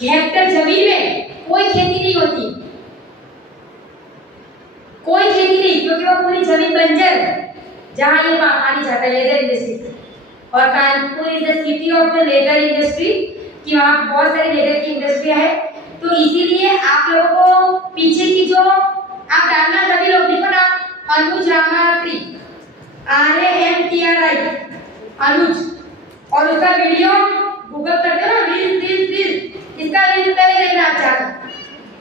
हेक्टर जमीन में कोई खेती नहीं होती, कोई खेती नहीं, क्योंकि वो पूरी जमीन बंजर जहां ये पानी जाता है लेदर इंडस्ट्री से। और Kanpur is the city of the leather industry, कि वहाँ बहुत सारी लेदर की इंडस्ट्री है। तो इसीलिए आप लोगों को पीछे की जो आप डालना, सभी लोग लिखो ना, अनुज रामात्री, RAMTRI, अनुज। और उसका वीडियो गूगल करते हो ना, रील्स, इसका रील्स पहले देखना अच्छा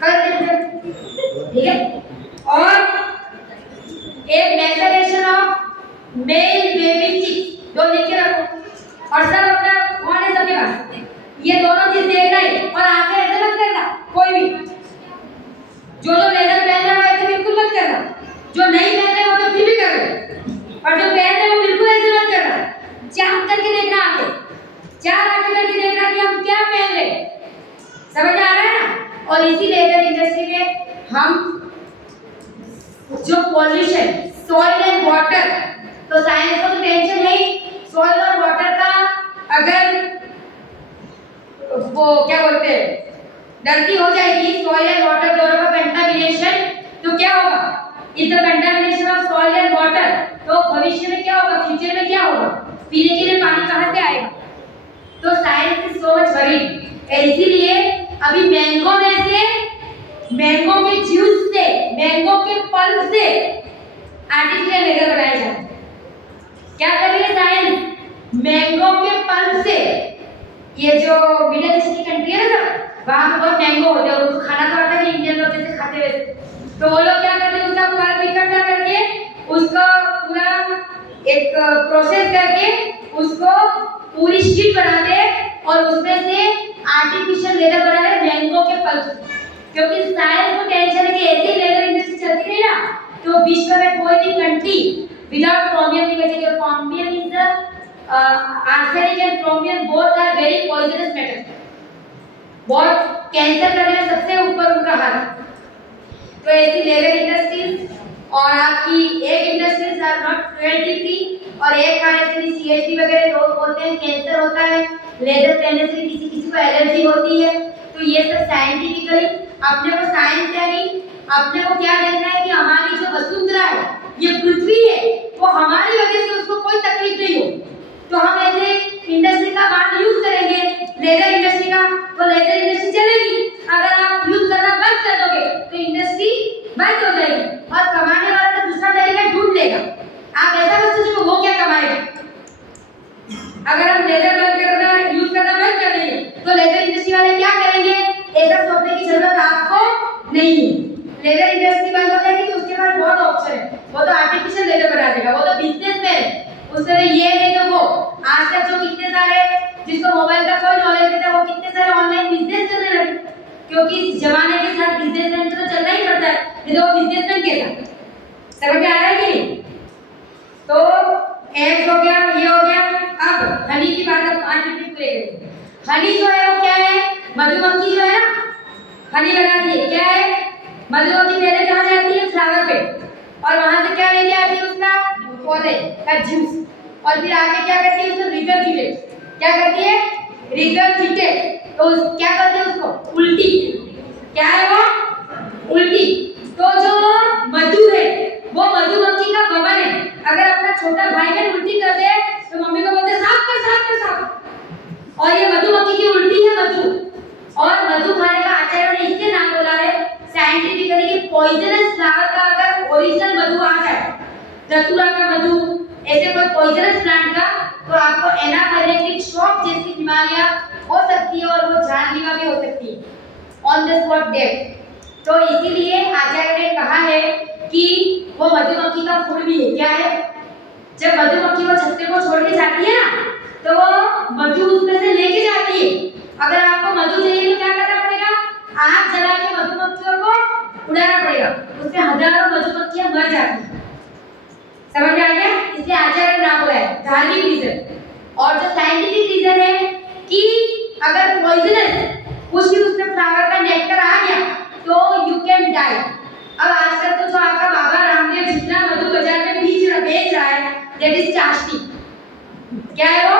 कर देते, ठीक है। और एक मैसेरेशन ऑफ मेल बेबी चिक, दो लिख के रखो। और सब अपना कौन है सबके पास? ये दोनों चीज देख रहे हैं। और आगे ऐसे मत करना, कोई भी जो लेदर पहन रहा है ऐसे बिल्कुल मत करना, जो नहीं पहन रहे वो तो फिर भी कर रहे, और जो पहन रहे वो बिल्कुल ऐसे मत करना। चाक करके देखना, आगे चार आगे करके देखना कि हम क्या पहन रहे, समझ आ रहा है ना। और इसी लेदर इंडस्ट्री में हम जो पॉल्यूशन, सॉइल एंड वाटर, तो साइंस को तो टेंशन है ही, सॉइल और वाटर का अगर वो क्या बोलते हैं गलती हो जाएगी, सॉइल एंड वाटर दोनों का कंटामिनेशन, तो क्या होगा? इस contamination of soil and water, तो भविष्य में क्या होगा? फ्यूचर में क्या होगा? पीने के लिए पानी कहाँ से आएगा? तो science is so much worried. इसीलिए अभी मैंगो में से, मैंगो के जूस से, मैंगो के पल्प से आर्टिफिशियल लेदर बनाया जाता है। क्या कर रही है साइंस? मैंगो के पल्प से, ये जो मिडिल ईस्ट की कंट्री है ना, वहाँ पे बहुत मैंगो होते हैं और उनको खाना तो आता है इंडियन लोग जैसे खाते हुए, तो वो लोग क्या करते हैं? उसका पल्प इकट्ठा करके उसका पूरा एक प्रोसेस करके उसको पूरी शीट बनाते हैं और उसमें से आर्टिफिशियल लेदर बनाते हैं मैंगो के पल्प। क्योंकि साइंस को टेंशन है कि ऐसी लेदर इंडस्ट्री चलती रही ना, तो विश्व में कोई भी कंट्री विदाउट क्रोमियम नहीं बचेगी। Chromium is the arsenic and chromium both are very poisonous metal, बहुत कैंसर करने में सबसे ऊपर उनका हाथ है। तो ऐसी लेदर इंडस्ट्रीज और आपकी एक industries are not cruelty free, और एक खाने से भी CHP वगैरह रोग होते हैं, कैंसर होता है, लेदर पहनने से किसी किसी को एलर्जी होती है। तो ये सब साइंटिफिकली अपने को साइंस यानी अपने को क्या देखना है कि हमारी जो वसुंधरा है, ये पृथ्वी है, वो हमारी वजह से उसको कोई तकलीफ नहीं हो। तो हम ऐसे इंडस्ट्री का बात यूज करेंगे, लेदर इंडस्ट्री का, तो लेदर इंडस्ट्री चलेगी। अगर आप यूज करना बंद कर दोगे तो इंडस्ट्री बंद हो जाएगी और कमाने वाला तो दूसरा तरीका ढूंढ लेगा। आप ऐसा मत सोचो वो क्या कमाएगा। अगर हम लेदर बंद करना, यूज करना बंद कर देंगे तो लेदर इंडस्ट्री वाले क्या करेंगे? ऐसा सोचने की जरूरत आपको नहीं है। लेदर इंडस्ट्री बंद हो जाएगी तो उसके बाद बहुत ऑप्शन है, वो तो आर्टिफिशियल लेदर बना देगा, वो तो बिजनेसमैन है, उसने ये नहीं तो वो। आज तक जो कितने सारे जिसको मोबाइल का कोई नॉलेज नहीं था वो कितने सारे ऑनलाइन बिजनेस करने लगे, क्योंकि इस जमाने के साथ बिजनेसमैन तो चलना ही पड़ता है, नहीं तो वो बिजनेसमैन कैसा? समझ में आ रहा है कि नहीं? तो एग्स हो गया, ये हो गया। अब हनी की बात, अब 5 मिनट पूरे करेंगे। हनी जो है वो क्या है? मधुमक्खी जो है ना, हनी बनाती है। क्या है? मधुमक्खी पहले कहाँ जाती है? फ्लावर पे, और वहां से क्या लेके आती है? उसका पौधे का जूस, और फिर आगे क्या करती है? उसको रिगर्जिटेट, क्या करती है? रिगर्जिटेट। तो क्या करते हैं? उसको उल्टी। क्या है वो? उल्टी। तो जो मधु है वो मधुमक्खी का भवन है। अगर अपना छोटा भाई बहन उल्टी कर दे तो मम्मी को बोलते साफ कर, साफ कर, साफ। और ये मधुमक्खी की उल्टी है मधु। और मधु खाने का आचार्य ने इसलिए नाम बोला है साइंटिफिकली कि पॉइजनस फ्लावर का अगर ओरिजिनल मधु आ जाए, धतूरा का मधु, ऐसे कोई पॉइजनस प्लांट का, तो आपको एनाफाइलेक्टिक शॉक जैसी बीमारियां हो सकती है और वो जानलेवा भी हो सकती है। On the spot death. तो इसीलिए आचार्य ने कहा है कि वो मधुमक्खी का फूल भी है। क्या है? जब मधुमक्खी वो छत्ते को छोड़ के जाती है ना, तो वो मधु उसमें से लेके जाती है। अगर आपको मधु चाहिए तो क्या करना पड़ेगा? आग जला के मधुमक्खियों को उड़ाना पड़ेगा, उससे हजारों मधुमक्खियां मर जाती हैं। समझ में आ गया? इसलिए आचार्य ने नाम बोला है, धार्मिक रीजन। और जो साइंटिफिक रीजन है कि अगर पॉइजनस कुछ भी उसमें फ्लावर का नेक्टर आ गया तो यू कैन डाई। अब आजकल तो जो आपका बाबा रामदेव जितना मधु बाजार में बेच रहा है, दैट इज चाशनी। क्या है वो?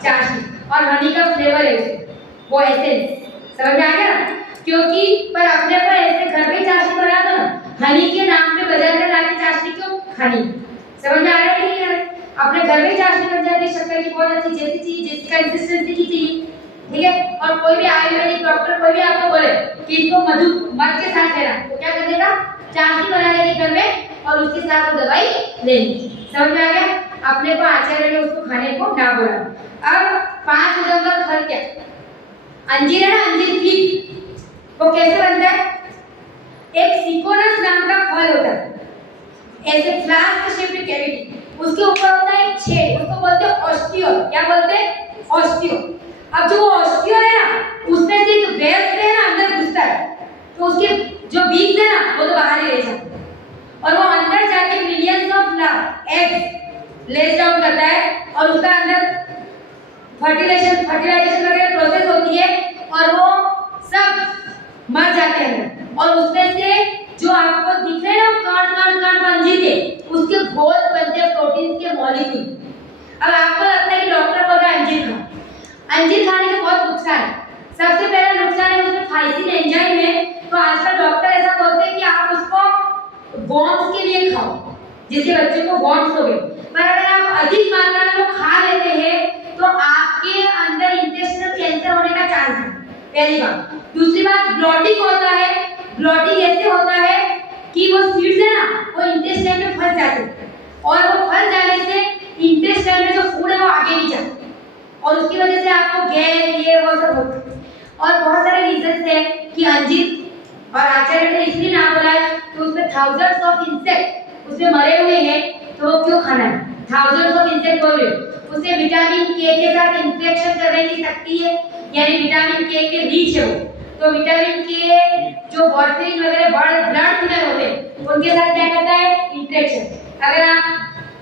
चाशनी। और हनी का फ्लेवर है उसमें, वो एसेंस। समझ में आ गया? क्योंकि पर अपने को ऐसे घर पे चाशनी बना दो ना, हनी के नाम पे बाजार में लाके चाशनी क्यों खानी? समझ में आ रहा है कि नहीं? अपने घर में चाशनी बन जाती है शक्कर की, बहुत अच्छी जैसी चीज जिस कंसिस्टेंसी की चाहिए। ठीक है? और कोई भी आयुर्वेदिक डॉक्टर कोई भी आपको बोले कि इसको मधु मध के साथ लेना, तो क्या कर देगा? चाशनी बना लेगी घर में और उसके साथ वो दवाई लेनी। समझ में आ गया? अपने को आचार्य ने उसको खाने को ना बोला। अब 5 नवंबर का फल क्या? अंजीर है ना, अंजीर फीक, वो कैसे बनता है? एक सिकोनस नाम का फल होता है, ऐसे फ्लास्क शेप्ड कैविटी, उसके ऊपर होता है एक छेद, उसको बोलते हैं ऑस्टियोल। क्या बोलते हैं? ऑस्टियोल। अब जो ऑस्टियोल है ना, उसमें से एक वेव्स है ना अंदर घुसता है, तो उसके जो बीज है ना वो तो बाहर ही रह जाते हैं, और वो अंदर जाके millions of eggs less down करता है, और उसका अंदर फर्टिलाइजेशन वगैरह प्रोसेस होती है, और वो सब मर जाते हैं। और उसमें से जो आपको दिख रहे हैं ना कण अंजीर के, उसके घोल बनते हैं प्रोटीन के मॉलिक्यूल। अब आपको लगता है कि डॉक्टर बोल रहा है अंजीर खाओ, अंजीर खाने के बहुत नुकसान है। सबसे पहला नुकसान है उसमें थाइसिन एंजाइम है, तो आजकल डॉक्टर ऐसा बोलते हैं कि आप उसको बॉन्स के लिए खाओ, जिससे बच्चे को बॉन्स हो गए। पर अगर आप अधिक मात्रा में वो खा लेते हैं तो आपके अंदर इंटेस्टाइनल कैंसर होने का चांस है, पहली बात। दूसरी बात, ब्लॉटिंग होता है। ब्लॉटिंग ऐसे होता है कि वो सीड्स है ना वो इंटेस्टाइन में फंस जाते हैं, और वो फंस जाने से इंटेस्टाइन में जो फूड है वो आगे नहीं जाता, और उसकी वजह से आपको गैस ये वो सब होता है। और बहुत सारे रीजंस है कि अंजीर, और आचार्य ने इसलिए नाम बोला है कि उसमें थाउजेंड्स ऑफ इंसेक्ट उसमें मरे हुए हैं, तो वो क्यों खाना है? थाउजेंड्स ऑफ इंसेक्ट बोल रहे हो, उससे विटामिन के साथ इंटरेक्शन करने की शक्ति है, यानी विटामिन के रिच है वो। तो विटामिन के जो वार्फरिन वगैरह ब्लड थिनर होते हैं उनके साथ क्या करता है? इंटरेक्शन। अगर आप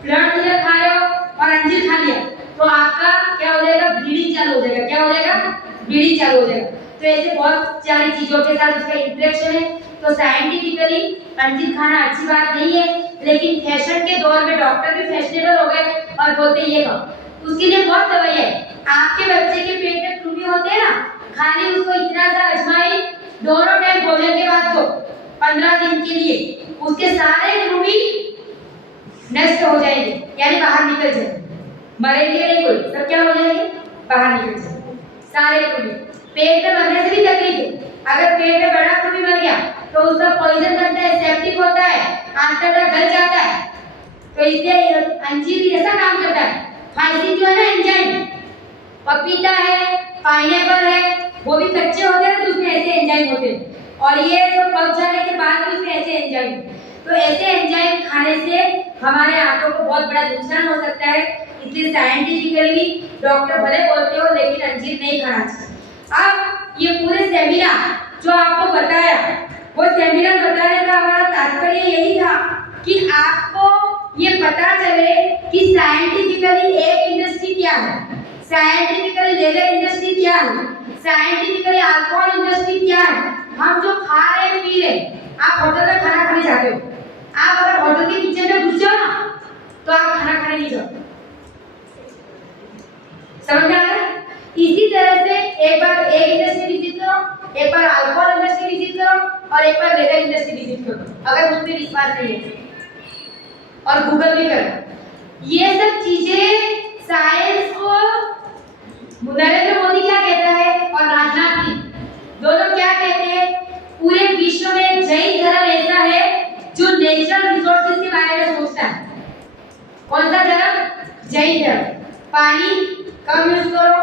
ब्लड थिनर खा रहे हो और अंजीर खा लिया तो आपका क्या हो जाएगा? ब्लीडिंग चालू हो जाएगा। क्या हो जाएगा? ब्लीडिंग चालू हो जाएगा। तो ऐसे बहुत सारी चीजों के साथ उसका इंटरेक्शन है। तो साइंटिफिकली अंजीर खाना अच्छी बात नहीं है, लेकिन फैशन के दौर में डॉक्टर भी फैशनेबल हो गए और बोलते ये खाओ। उसके लिए बहुत दवाई है। आपके बच्चे के पेट में कृमि होते हैं ना, खाली उसको इतना सा अजवाइन दोनों टाइम भोजन के बाद दो 15 दिन के लिए, उसके सारे कृमि नष्ट हो जाएंगे, यानी बाहर निकल जाएंगे, मरेंगे नहीं कोई, सब क्या हो जाएंगे? बाहर निकल जाएंगे सारे कृमि। पेट में मरने से भी तकलीफ है। अगर पेट में बड़ा कृमि मर गया तो उसका पॉइजन बनता है, सेप्टिक होता है, आंतड़ा गल जाता है। तो इसलिए अंजीर ऐसा काम करता है। फाइसिन जो है ना एंजाइम, पपीता है, पाइनएप्पल है, वो भी कच्चे होते हैं तो उसमें ऐसे एंजाइम होते हैं, और ये जो पक जाने के बाद भी उसमें ऐसे एंजाइम। तो ऐसे एंजाइम खाने से हमारे आंतों को बहुत बड़ा नुकसान हो सकता है। इसलिए साइंटिफिकली डॉक्टर भले बोलते हो लेकिन अंजीर नहीं खाना चाहिए। अब ये पूरे सेमिनार जो आपको बताया, वो सेमिनार बताने का हमारा तात्पर्य यही था कि आपको ये पता चले कि साइंटिफिकली एक इंडस्ट्री क्या है, साइंटिफिकली लेदर इंडस्ट्री क्या है, साइंटिफिकली अल्कोहल इंडस्ट्री क्या है। हम जो खा रहे हैं पी रहे हैं, आप होटल में खाना खाने जाते हो, आप अगर होटल के किचन में घुस जाओ ना तो आप खाना खाने नहीं जाओ। समझ में आ रहा है? इसी तरह से एक बार एक इंडस्ट्री विजिट करो, एक बार अल्कोहल इंडस्ट्री विजिट करो, और एक बार लेदर इंडस्ट्री विजिट करो, अगर मुझ पे विश्वास नहीं है, और गूगल भी करो। ये सब चीजें साइंस को नरेंद्र मोदी क्या कहता है और राजनाथ सिंह दोनों क्या कहते हैं? पूरे विश्व में जैन धर्म ऐसा है जो नेचुरल रिसोर्सेज के बारे में सोचता है। कौन सा धर्म? जैन धर्म। पानी कम यूज करो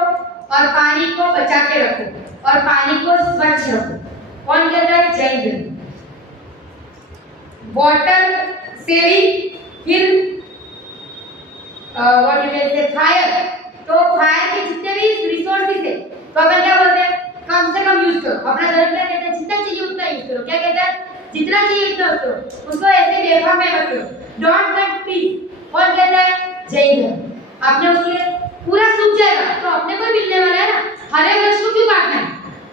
और पानी को बचा के रखो और पानी को स्वच्छ रखो। कौन कहता है? जैन धर्म। वाटर सेविंग, फिर व्हाट यू कैन से फायर, तो फायर के जितने भी रिसोर्सेज है तो अपन क्या बोलते हैं? कम से कम यूज करो। अपना धर्म क्या कहता है? जितना चाहिए उतना यूज करो। क्या कहता है? जितना चाहिए उतना यूज करो, उसको ऐसे बेफाम में मत करो। डोंट कट ट्रीज, कौन कहता है? जैन धर्म। आपने उसके पूरा सूख जाएगा तो अपने को मिलने वाला है ना, हरे वृक्ष को क्यों काटना है?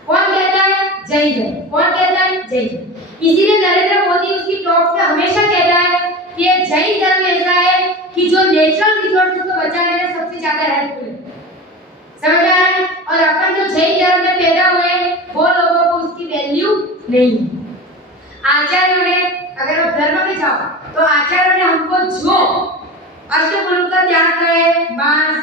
कौन कहता है? जैन धर्म। कौन कहता है? जैन धर्म। इसीलिए नरेंद्र मोदी उसकी टॉक में हमेशा कहता है कि जैन धर्म ऐसा है कि जो नेचुरल रिसोर्सेज को बचाने में सबसे ज्यादा हेल्पफुल है। समझ में आया? और अपन जो जैन धर्म में पैदा हुए वो लोगों को उसकी वैल्यू नहीं है। आचार्यों ने, अगर आप धर्म में जाओ तो आचार्यों ने हमको जो अष्टगुण का त्याग करे, मांस,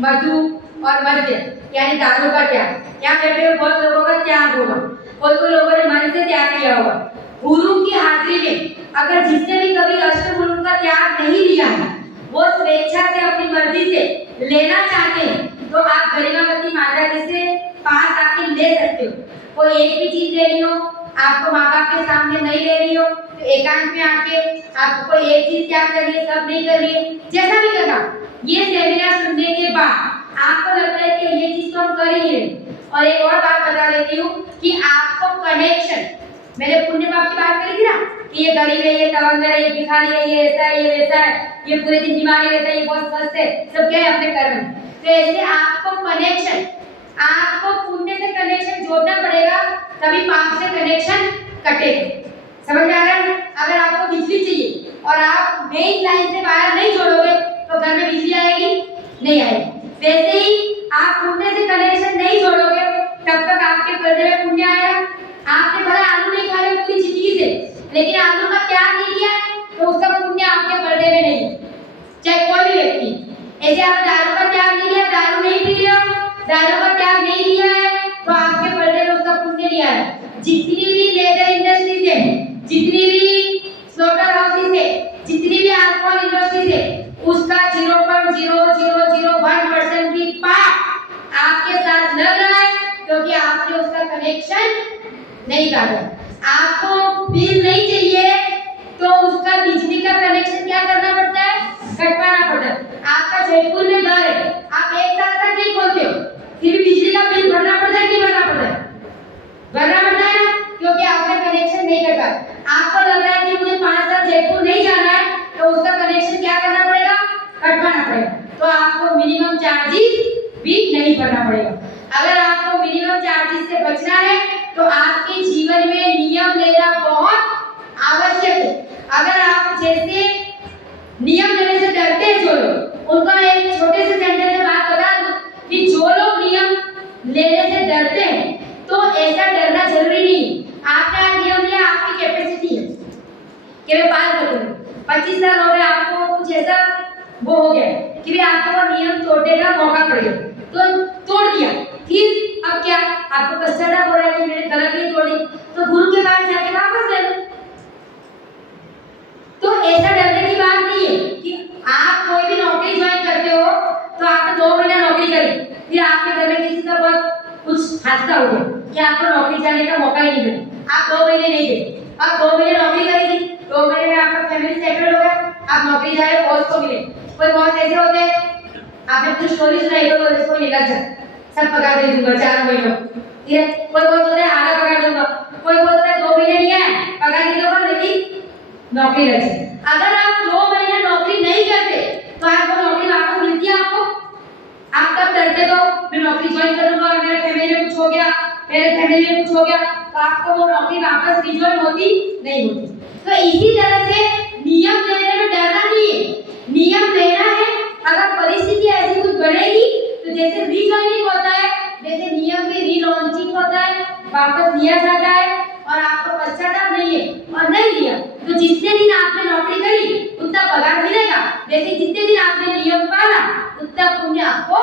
मधु और मद्य यानी दारू का त्याग, यहाँ बैठे हुए बहुत लोगों का त्याग होगा, कोई लोगों ने मन से त्याग किया होगा। गुरु की हाजिरी में अगर जिसने भी कभी अष्टगुण का त्याग नहीं लिया है वो स्वेच्छा से अपनी मर्जी से लेना चाहते हैं तो आप गरिमावती माता जी से पास आके ले सकते हो। कोई एक भी चीज ले रही हो, आपको माँ बाप के सामने नहीं ले रही हो तो एकांत में आके आपको कोई एक चीज त्याग करनी है, सब नहीं कर रही है, जैसा भी करना। ये सेमिनार सुनने के बाद आपको लगता है कि ये चीज तो हम कर ही है। और एक और बात बता देती हूँ कि आपको कनेक्शन, मैंने पुण्य पाप की बात करी थी ना कि ये गरीब है, ये तवंगर है, ये भिखारी है, ये ऐसा है, ये वैसा है, ये पूरे दिन बीमारी रहता है, ये बहुत स्वस्थ है, सब क्या है? अपने कर्म। तो ऐसे आपको कनेक्शन, आपको पुण्य से कनेक्शन जोड़ना पड़ेगा, तभी पाप से कनेक्शन कटेगा। समझ में आ रहा है? अगर आपको बिजली चाहिए और आप मेन लाइन से वायर नहीं जोड़ोगे तो घर में बिजली आएगी? नहीं आएगी। वैसे ही आप पुण्य से कनेक्शन नहीं जोड़ोगे तब तक आपके पर्दे में पुण्य आएगा। आपने भला आलू नहीं खा रहे पूरी जिंदगी से, लेकिन आलू का त्याग नहीं किया तो उसका पुण्य आपके पर्दे में नहीं, चाहे कोई भी व्यक्ति। ऐसे आप दारू का त्याग नहीं किया, दारू नहीं पी रहे हो, दारू का त्याग नहीं किया है तो आपके पर्दे में उसका पुण्य नहीं आया। जितनी भी लेदर इंडस्ट्रीज है, जितनी भी स्लोटर हाउसेस है, जितनी भी अल्कोहल इंडस्ट्रीज है, उसका 0.0001% भी पाप आपके साथ लग रहा है क्योंकि आपने उसका कनेक्शन नहीं काटा। आपको बिल नहीं चाहिए तो उसका बिजली का कनेक्शन क्या करना पड़ता है? कटवाना पड़ता है। आपका जयपुर में घर है, आप एक साल तक नहीं खोलते हो, फिर भी बिजली का बिल भरना पड़ता है कि भरना पड़ता है? भरना पड़ता है ना, क्योंकि आपने कनेक्शन नहीं कटा। आपको लग रहा है कि मुझे 5 साल जयपुर नहीं जाना है तो उसका कनेक्शन क्या करना पड़ेगा? कटवाना पड़ेगा। तो आपको मिनिमम चार्जेस भी नहीं भरना पड़ेगा। अगर आपको मिनिमम चार्जेस से बचना है तो आपके जीवन में नियम लेना बहुत आवश्यक है। अगर आप जैसे नियम लेने से डरते हैं जो लोग, उनका मैं एक छोटे से सेंटेंस में बात बता दूं कि जो लोग नियम लेने से डरते हैं तो ऐसा डरना जरूरी नहीं। आपने नियम लिया, आपकी कैपेसिटी है कि मैं पास करूंगा, 25 साल हो गए, आपको कुछ ऐसा वो हो गया कि भी आपको वो नियम तोड़ने का मौका पड़ गया तो तोड़ दिया, फिर अब क्या? आपको पश्चाताप हो रहा है कि मैंने गलत नहीं तोड़ी, तो गुरु के पास जाके वापस ले लो। तो ऐसा डरने की बात नहीं है कि आप कोई भी नौकरी ज्वाइन करते हो तो आपने 2 महीना नौकरी करी, फिर आपके घर में किसी का बहुत कुछ हादसा हो गया कि आपको नौकरी जाने का मौका ही नहीं मिला, आप 2 महीने नहीं गए। अब 2 महीने नौकरी करी थी, 2 महीने में आपका फैमिली सेटल हो गया, आप नौकरी जा रहे हो, बॉस को मिले। कोई बॉस ऐसे होते हैं, आपने कुछ स्टोरी सुनाई तो बोले इसको निकल जा, सब पगार दे दूंगा 4 महीनों, ठीक है? कोई बॉस होता है आधा पगार दूंगा, कोई बॉस होता है 2 महीने लिया है पगार नहीं दूंगा लेकिन नौकरी लग जाए। अगर आप 2 महीने नौकरी नहीं करते तो आपको नौकरी वापस मिलती है? आपको आप तब डरते तो मैं नौकरी ज्वाइन करूंगा और मेरे फैमिली में कुछ हो गया, मेरे फैमिली में कुछ हो गया, तो आपको वो नौकरी वापस रिज्वाइन होती नहीं होती। तो इसी तरह से नियम लेने में डरना नहीं है, नियम लेना है। अगर परिस्थिति ऐसी कुछ बढ़ेगी तो जैसे रिज्वाइनिंग होता है वैसे नियम भी रीलॉन्चिंग होता है, वापस लिया जाता है और आपको पश्चाताप नहीं है। और नहीं लिया तो जितने दिन आपने नौकरी करी उतना पगार मिलेगा, जैसे जितने दिन आपने नियम पाला उतना पुण्य आपको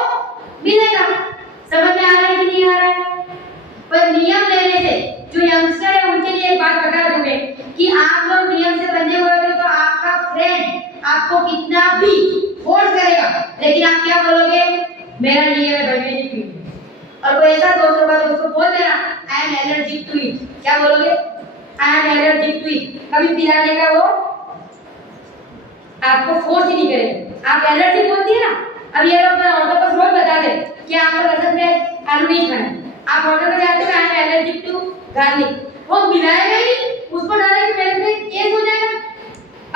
मिलेगा। समझ में आ रहा है कि नहीं आ रहा है? पर नियम लेने से जो यंगस्टर है उनके लिए एक बात बता दूं मैं कि आप लोग नियम से बंधे हुए हो तो आपका फ्रेंड आपको कितना भी फोर्स करेगा लेकिन आप क्या बोलोगे? मेरा नियम है भाई, मैं नहीं पीऊंगा। और कोई ऐसा दोस्त होगा तो उसको बोल देना I am allergic to it, क्या बोलोगे? I am allergic to it. कभी पिलाने का वो आपको फोर्स ही नहीं करेंगे। आप एलर्जी बोलती है ना, अब ये लोग ऑटो पर रोज बता दे कि आपको असल में आलू नहीं खाना। आप ऑटो में जाते हो I am allergic to garlic, वो मिलाएगा ही नहीं, उसको डर है कि मेरे पे केस हो जाएगा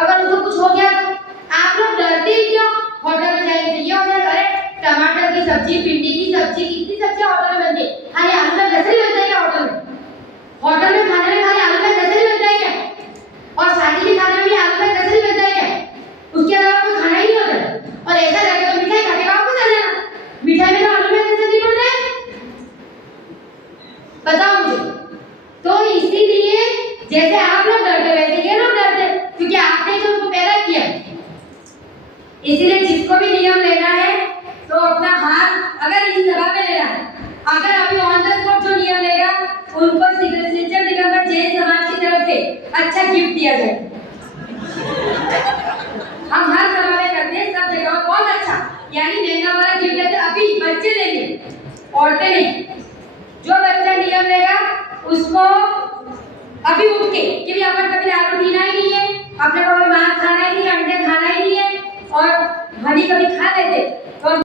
अगर उसको कुछ हो गया तो। आप लोग डरते ही क्यों? होटल में जाएंगे तो ये हो जाएगा, अरे टमाटर की सब्जी, भिंडी की सब्जी, कितनी सब्जियां होटल में बनती है, खाली आलू का गसरी बनता है क्या होटल में? होटल में खाने में खाली आलू का गसरी बनता है क्या? और शादी के खाने में भी आलू का गसरी बनता है क्या? उसके अलावा कोई खाना ही नहीं होता। और ऐसा लगे तो मिठाई खा के वापस आ जाना, मिठाई में तो आलू का गसरी बनता है। बताओ मुझे। तो इसीलिए जैसे आप लोग डरते वैसे ये लोग डरते, क्योंकि आपने जो उनको पैदा किया। इसीलिए जिसको भी नियम लेना है तो अपना हाथ, अगर इस सभा में लेना है, अगर अभी ऑन द स्पॉट जो नियम लेगा उनको सिग्नेचर दिगंबर जैन समाज की तरफ से अच्छा गिफ्ट दिया जाए। हम हर सभा में करते हैं, सब जगह बहुत अच्छा, यानी महंगा वाला गिफ्ट देते अभी बच्चे लेंगे, औरतें नहीं। जो बच्चा नियम लेगा उसको अभी उठ के कि भी अपन कभी दारू पीना ही नहीं है, अपने को मांस खाना ही नहीं, अंडे खाना ही नहीं है, और हनी कभी खा लेते तो